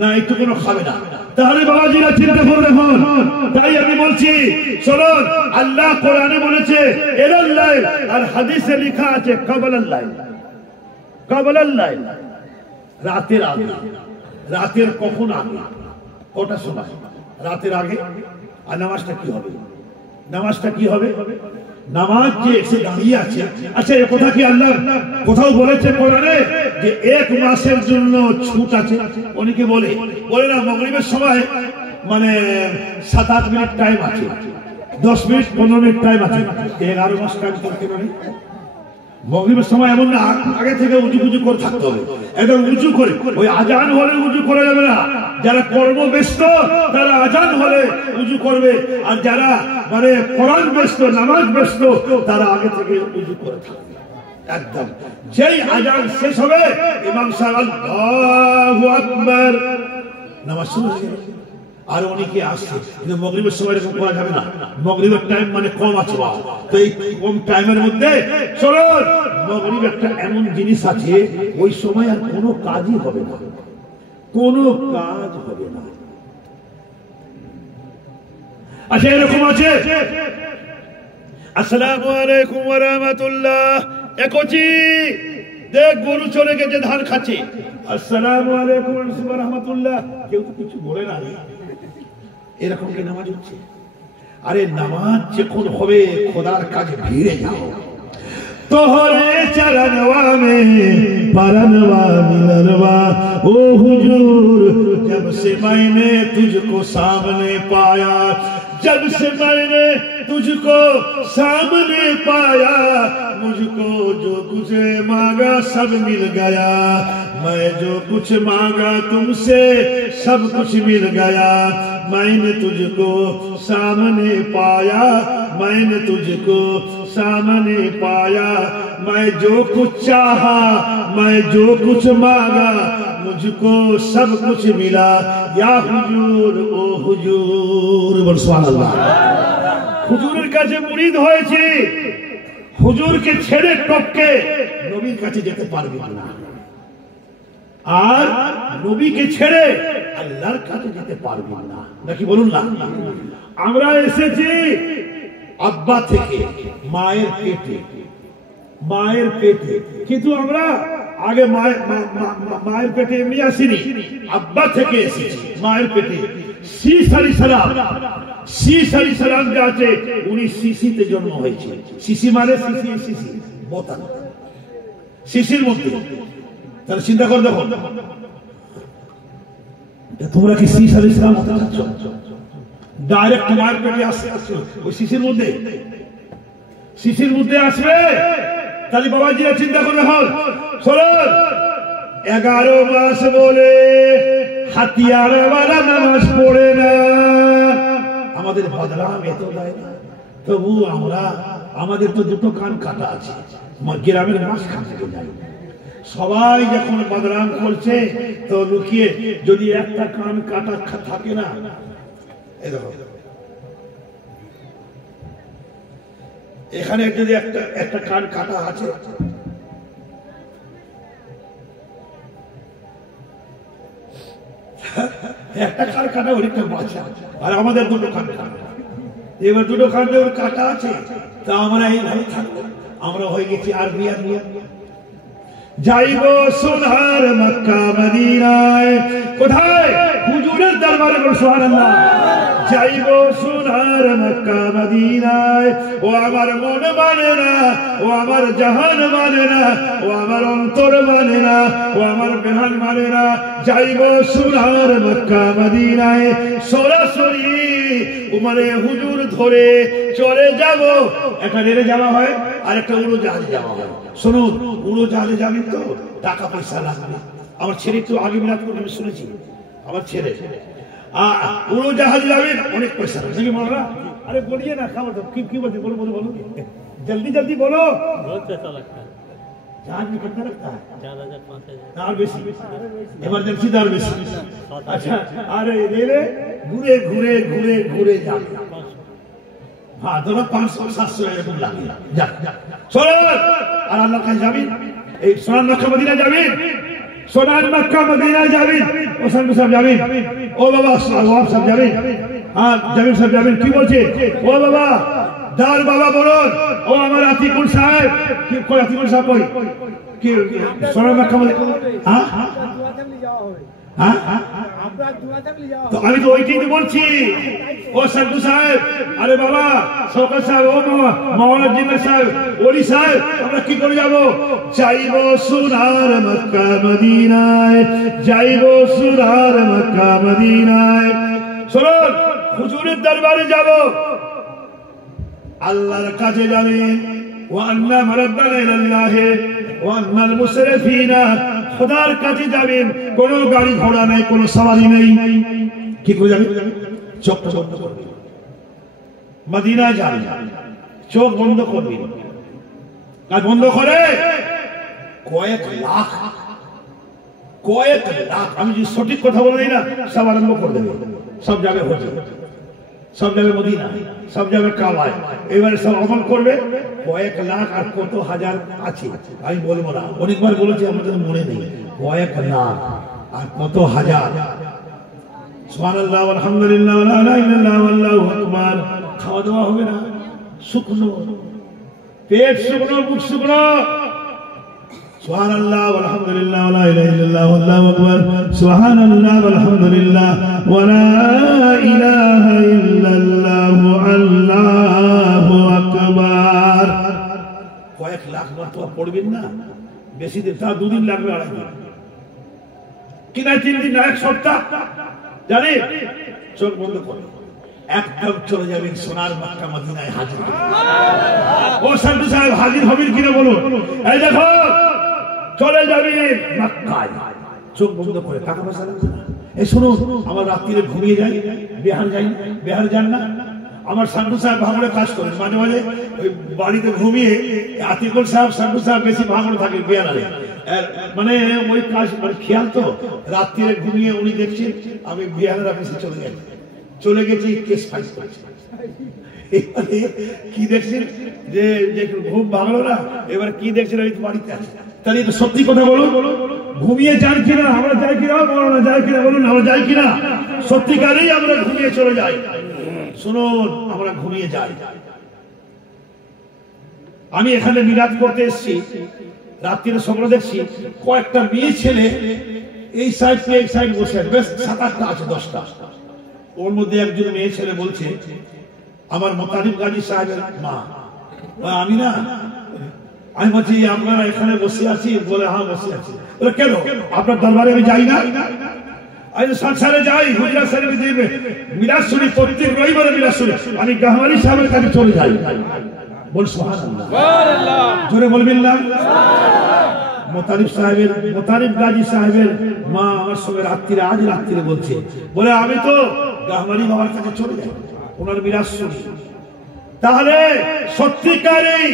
না, একটু কোনো খাবে না? তাহলে বাবাজিরা চিন্তা করে দেখুন। তাই আমি বলছি, চলুন, আল্লাহ কোরআনে বলেছে এলাল লাইল, আর হাদিসে লেখা আছে কাবলাল লাইল। কাবলাল লাইল, রাতের আগে। রাতের কখন আগে? কটার সময়? রাতের আগে। আর নামাজটা কি হবে? নামাজটা কি হবে? নামাজ যে এসে দাঁড়িয়ে আছে, আচ্ছা এ কথা কি আল্লাহ কোথাও বলেছে কোরআনে যে 1 মাসের জন্য ছুট আছে? অনেকে বলে না, মাগরিবের সময় মানে 7-8 মিনিট টাইম আছে, 10 মিনিট 15 মিনিট টাইম আছে, 11 মাস টাইম করতে পারে। মাগরিবের সময় এমন না আগে থেকে উঁচু করে থাকতে হবে, একদম উঁচু করে। ওই আজান হলে উঁচু করা যাবে না। যারা কর্ম ব্যস্ত তারা আজান হলে উঁচু করবে, আর যারা মানে কোরআন ব্যস্ত, নামাজ ব্যস্ত, তারা আগে থেকে উঁচু করে থাকবে। একদম যেই আজান শেষ হবে, ইমাম সাহেব আল্লাহু আকবার, নামাজ শুরু হয়ে গেল। আর অনেকে আসছে, কিন্তু মাগরিবের সময় এরকম করা যাবে না। মাগরিবের টাইম মানে কম আছে, তো এই কম টাইমের মধ্যে চলুন, মাগরিব একটা এমন জিনিস আছে, ওই সময় আর কোনো কাজই হবে না, কোনো কাজ হবে না। আচ্ছা এরকম আছে, আসসালামু আলাইকুম ওয়া রাহমাতুল্লাহ, একচি দেখ গরু চলে গেছে, ধান খাচ্ছে, আসসালামু আলাইকুম ওয়া রাহমাতুল্লাহ, কেউ তো কিছু বলে না। এরকম কি নামাজ হচ্ছে? আরে নামাজ যখন হবে, খোদার কাজে ভিড়ে যাও। তোহরে চরণवा में परनवा मिलनवा ओ हुजूर, जब से मैंने तुझको सामने पाया, जब से मैंने तुझको सामने पाया, मुझको जो कुछ मांगा सब मिल गया, मैं जो कुछ मांगा तुमसे सब कुछ मिल गया, मैंने तुझको सामने पाया, मैंने तुझको सामने पाया, मैं जो कुछ चाहा, मैं जो कुछ मांगा, मुझको सब कुछ मिला, या हुजूर ओ हुजूर। बोल सुभानाल्लाह। হুজুরের কাছে মুরিদ হয়েছে, হুজুরকে ছেড়ে টপকে নবীর কাছে যেতে পারবে না, আর নবীকে ছেড়ে আল্লাহর কাছে যেতে পারবে না, নাকি বলুন না? আমরা এসেছি আব্বা থেকে, মায়ের পেটে, মায়ের পেটে, কিন্তু আমরা আগে মায়ের পেটে এমনি আসিনি, আব্বা থেকে এসেছি মায়ের পেটে। শীষ আলী সালাম যে আছে, উনি শিশিতে জন্ম হয়েছে। শিশি মানে শিশি বোতাম, শিশির মধ্যে। তাহলে চিন্তা করে দেখো, তোমরা কি শীষ আলী সালাম হতে চাচ্ছ? ডাইরেক্ট মায়ের পেটে আসছে, ওই শিশির মধ্যে আসবে। তাহলে বাবাজিরা চিন্তা করে হল, চলুন 11 মাস বলে হাতিয়ারওয়ালা নামাজ পড়ে না, আমাদের বদনাম এত দেয় না, তবু আমরা, আমাদের তো 2টো কান কাটা আছে, গ্রামের মাঝখান থেকে যাই, সবাই যখন বদনাম করছে তো লুকিয়ে, যদি একটা কান কাটা থাকে না, এই দেখো এখানে যদি একটা কান কাটা আছে, একটা কান কাটা অনেকটা বাঁচা, আর আমাদের 2টো কান কাটা। এবার 2টো কান কাটা আছে, তা আমরা এইভাবে থাকবো, আমরা হয়ে গেছি আরবি। যাইব সোনার মক্কা মদিনায়, কোথায়? হুজুরের দরবারে। সুবহানাল্লাহ। যাইব সোনার মক্কা মদিনায়। ও আমার মন মানে না, ও আমার জাহান মানে না, ও আমার অন্তর মানে না, ও আমার বেহান মানে না, যাইব সোনার মক্কা মদিনায়। সরাসরি মানে হুজুর ধরে চলে যাব। একটা রেলে যাওয়া হয় আর একটা উড়োজাহাজে যাওয়া হয়। শুনুন, উড়োজাহাজে যাবেন তো টাকা পয়সা লাগবে। আমার ছেলে একটু আগে মিলাদ করে আমি শুনেছি, আমার ছেলে উড়োজাহাজে যাবেন অনেক পয়সা লাগবে। বলরা আরে বলিয়ে না, খাবার তো কি বলতে, বলো বলো বলো, জলদি জলদি বলো। जहाज में कितना लगता है? 4,000 5,000 बेसी, इमरजेंसी दार बेसी। अच्छा, अरे रेले घूरे घूरे घूरे घूरे जा, हाँ दोनों 500-700 एरकम लागे जा। चलो আর আল্লাহ কাছে যাবেন, এই সোনার মক্কা মদিনা যাবেন, সোনার মক্কা মদিনা যাবেন। ওসান সাহেব যাবেন, ও বাবা ওয়াব সাহেব যাবেন, হ্যাঁ জামিল সাহেব যাবেন। কি বলছে? ও বাবা দার বাবা বলুন, ও আমার আতিকুল সাহেব, কি কই আতিকুল সাহেব কই কি সোনার মক্কা মদিনা? হ্যাঁ হ্যাঁ আপনার দোয়া থাকলে যাও। তো আমি তো ওইটাই তো বলছি। ও সাধু সাহেব, আরে বাবা সরকার সাহেব, ও বাবা মাওলানা জিন্নাহ সাহেব, ওলি সাহেব, আমরা কি করে যাব? যাইব সোনার মক্কা মদিনায়, যাইব সোনার মক্কা মদিনায়। শুনুন, হুজুরের দরবারে যাব, আল্লাহর কাছে যাবেন। ওয়া আন্না মারাদ্দানা ইলাল্লাহ ওয়া আন্নাল মুসরিফিনা, খোদার কাছে যাবেন। কোন গাড়ি ঘোড়া নাই, কোন সওয়ারি নেই। কি করে যাবেন? চোখ বন্ধ করবেন, মদিনা যাবেন, চোখ বন্ধ করবেন। আর বন্ধ করে কয়েক লাখ, আমি যে সঠিক কথা বলে দিই না, সব আরম্ভ করে দেবে। সব যাবে হজে, সব যাবে মদিনা, সব যাবে কাবায়। এবারে সব আমল করবে। কয়েক লাখ আর কত হাজার আছে আমি বলবো না, অনেকবার বলেছি, আমাদের মনে নেই। কয়েক লাখ আর কত হাজার। সুবহানাল্লাহ আলহামদুলিল্লাহ লা ইলাহা ইল্লাল্লাহ আল্লাহু আকবার। খাওয়া দাওয়া হবে না, শুকনো পেট, শুকনো বুক শুকনো। সুবহানাল্লাহ আলহামদুলিল্লাহ লা ইলাহা ইল্লাল্লাহ আল্লাহু আকবার। সুবহানাল্লাহ আলহামদুলিল্লাহ ওয়া লা ইলাহা ইল্লাল্লাহ আল্লাহু আকবার। কয়েক লাখ বার তো পড়বেন না, বেশি দিন, তা 2 দিন লাগবে, 2.5 দিন, কি না 3 দিন না, 1 সপ্তাহ। জানি চোখ বন্ধ করে একদম চলে যাবেন সোনার মক্কা মদিনায় হাজির। ও সাধু সাহেব হাজির হবেন কিনা বলুন? এই দেখো চলে যাবেন মক্কায়, চোখ বন্ধ করে, টাকা পয়সা লাগবে না। এই শুনো, আমার রাত্রিরে ঘুমিয়ে যাই, বিহার যান না। আমার সাধু সাহেব ভাঙড়ে কাজ করেন, মাঝে মাঝে ওই বাড়িতে ঘুমিয়ে আতিকুল সাহেব, সাধু সাহেব বেশি ভাঙড়ে থাকে বিহারে, মানে ওই কাজ মানে খেয়াল তো। রাত্রিরে ঘুমিয়ে উনি দেখছেন আমি বিহারের অফিসে চলে গেছি কেস ফাইল করছি। কি দেখছেন যে ঘুম ভাঙলো না, এবার কি দেখছেন আমি তো বাড়িতে আছি। তাহলে এটা সত্যি কথা বলুন, ঘুমিয়ে যান কিনা? আমরা যাই কিনা? বলো না, যাই কিনা বলুন, আমরা যাই কিনা? সত্যিকারেই আমরা ঘুমিয়ে চলে যাই। শুনুন, আমরা ঘুমিয়ে যাই। আমি এখানে মিলাদ করতে এসেছি, রাত্রিরে স্বপ্ন দেখছি কয়েকটা মেয়ে ছেলে এই সাইড থেকে এই সাইড বসে আছে, বেশ 7-8টা আছে, 10টা। ওর মধ্যে একজন মেয়ে ছেলে বলছে আমার মোতালিব গাজী সাহেবের মা, আমি না, আমি বলছি আপনারা এখানে বসে আছি? বলে হ্যাঁ বসে আছি। বলে কেন, আপনার দরবারে আমি যাই না? আমি সংসারে যাই, হুজরা শরীফে যাইবে মিলাদ শরীফ, প্রত্যেক রবিবারে মিলাদ শরীফ আমি গাহওয়ালি সাহেবের কাছে চলে যাই। বল সুবহানাল্লাহ, সুবহানাল্লাহ, জোরে বলবেন না? মোতালিব গাজী সাহেবের মা আমার সঙ্গে রাত্রিরে, আজ রাত্রিরে বলছে, বলে আমি তো গাহওয়ালি বাবার কাছে চলে যাই, ওনার মিলাদ শরীফ। তাহলে সত্যিকারেই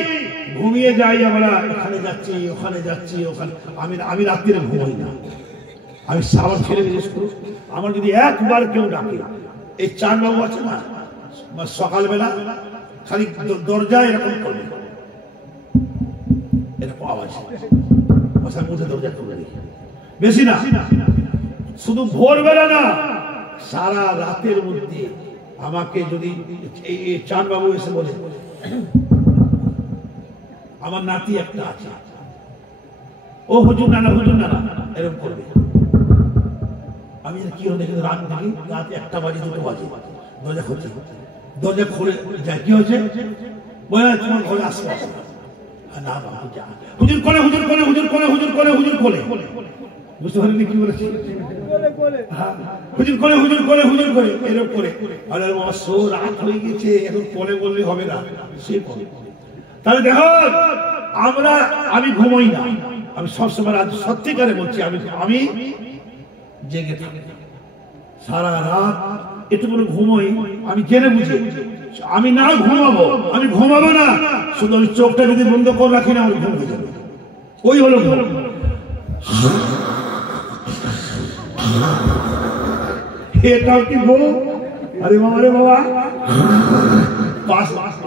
ঘুমিয়ে যাই আমরা, এখানে যাচ্ছি ওখানে যাচ্ছি ওখানে। আমি রাত্রিরে ঘুমাই না, আমি সাবার ছেড়ে বিশেষ করি। আমার যদি একবার কেউ ডাকে, এই 4 বাবু আছে না, সকালবেলা খালি দরজায় এরকম করবে, এরকম আওয়াজ, মশার মধ্যে দরজা খুলে দিই, বেশি না, শুধু ভোরবেলা না, সারা রাতের মধ্যে আমাকে যদি এই 4 বাবু এসে বলে আমার নাতি একটা আছে, ও হুজুর নানা এরকম করবে। আমি কি দেখি রাত 1টা বাজে 2টো বাজে দরজা খুলছে, দরজা খুলে যায়, কি হয়েছে? বলে তোমার ঘরে আসবে। না হুজুর কোলে, হুজুর কোলে, হুজুর কোলে, হুজুর কোলে, হুজুর কোলে। বুঝতে পারলি কি বলেছি? হুজুর কোলে, হুজুর কোলে, হুজুর কোলে, এরকম করে। আরে বাবা, রাত হয়ে গেছে, এখন কোলে বললে হবে না, সে কোলে। তাহলে দেখো, আমি ঘুমোই না, আমি সবসময় রাত সত্যিকারে বলছি, আমি জেগে থাকি সারা রাত, একটু করে ঘুমোই, আমি জেনে বুঝি। আমি না ঘুমাবো, আমি ঘুমাবো না, শুধু আমি চোখটা যদি বন্ধ করে রাখি না, আমার ঘুম হয়ে যাবে। ওই হলো ঘুম। এটাও কি বউ? আরে বাবা রে বাবা,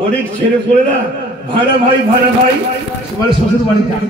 অনেক ছেড়ে পড়ে না, ভাড়া ভাই মানে শ্বশুর বাড়ি যায়।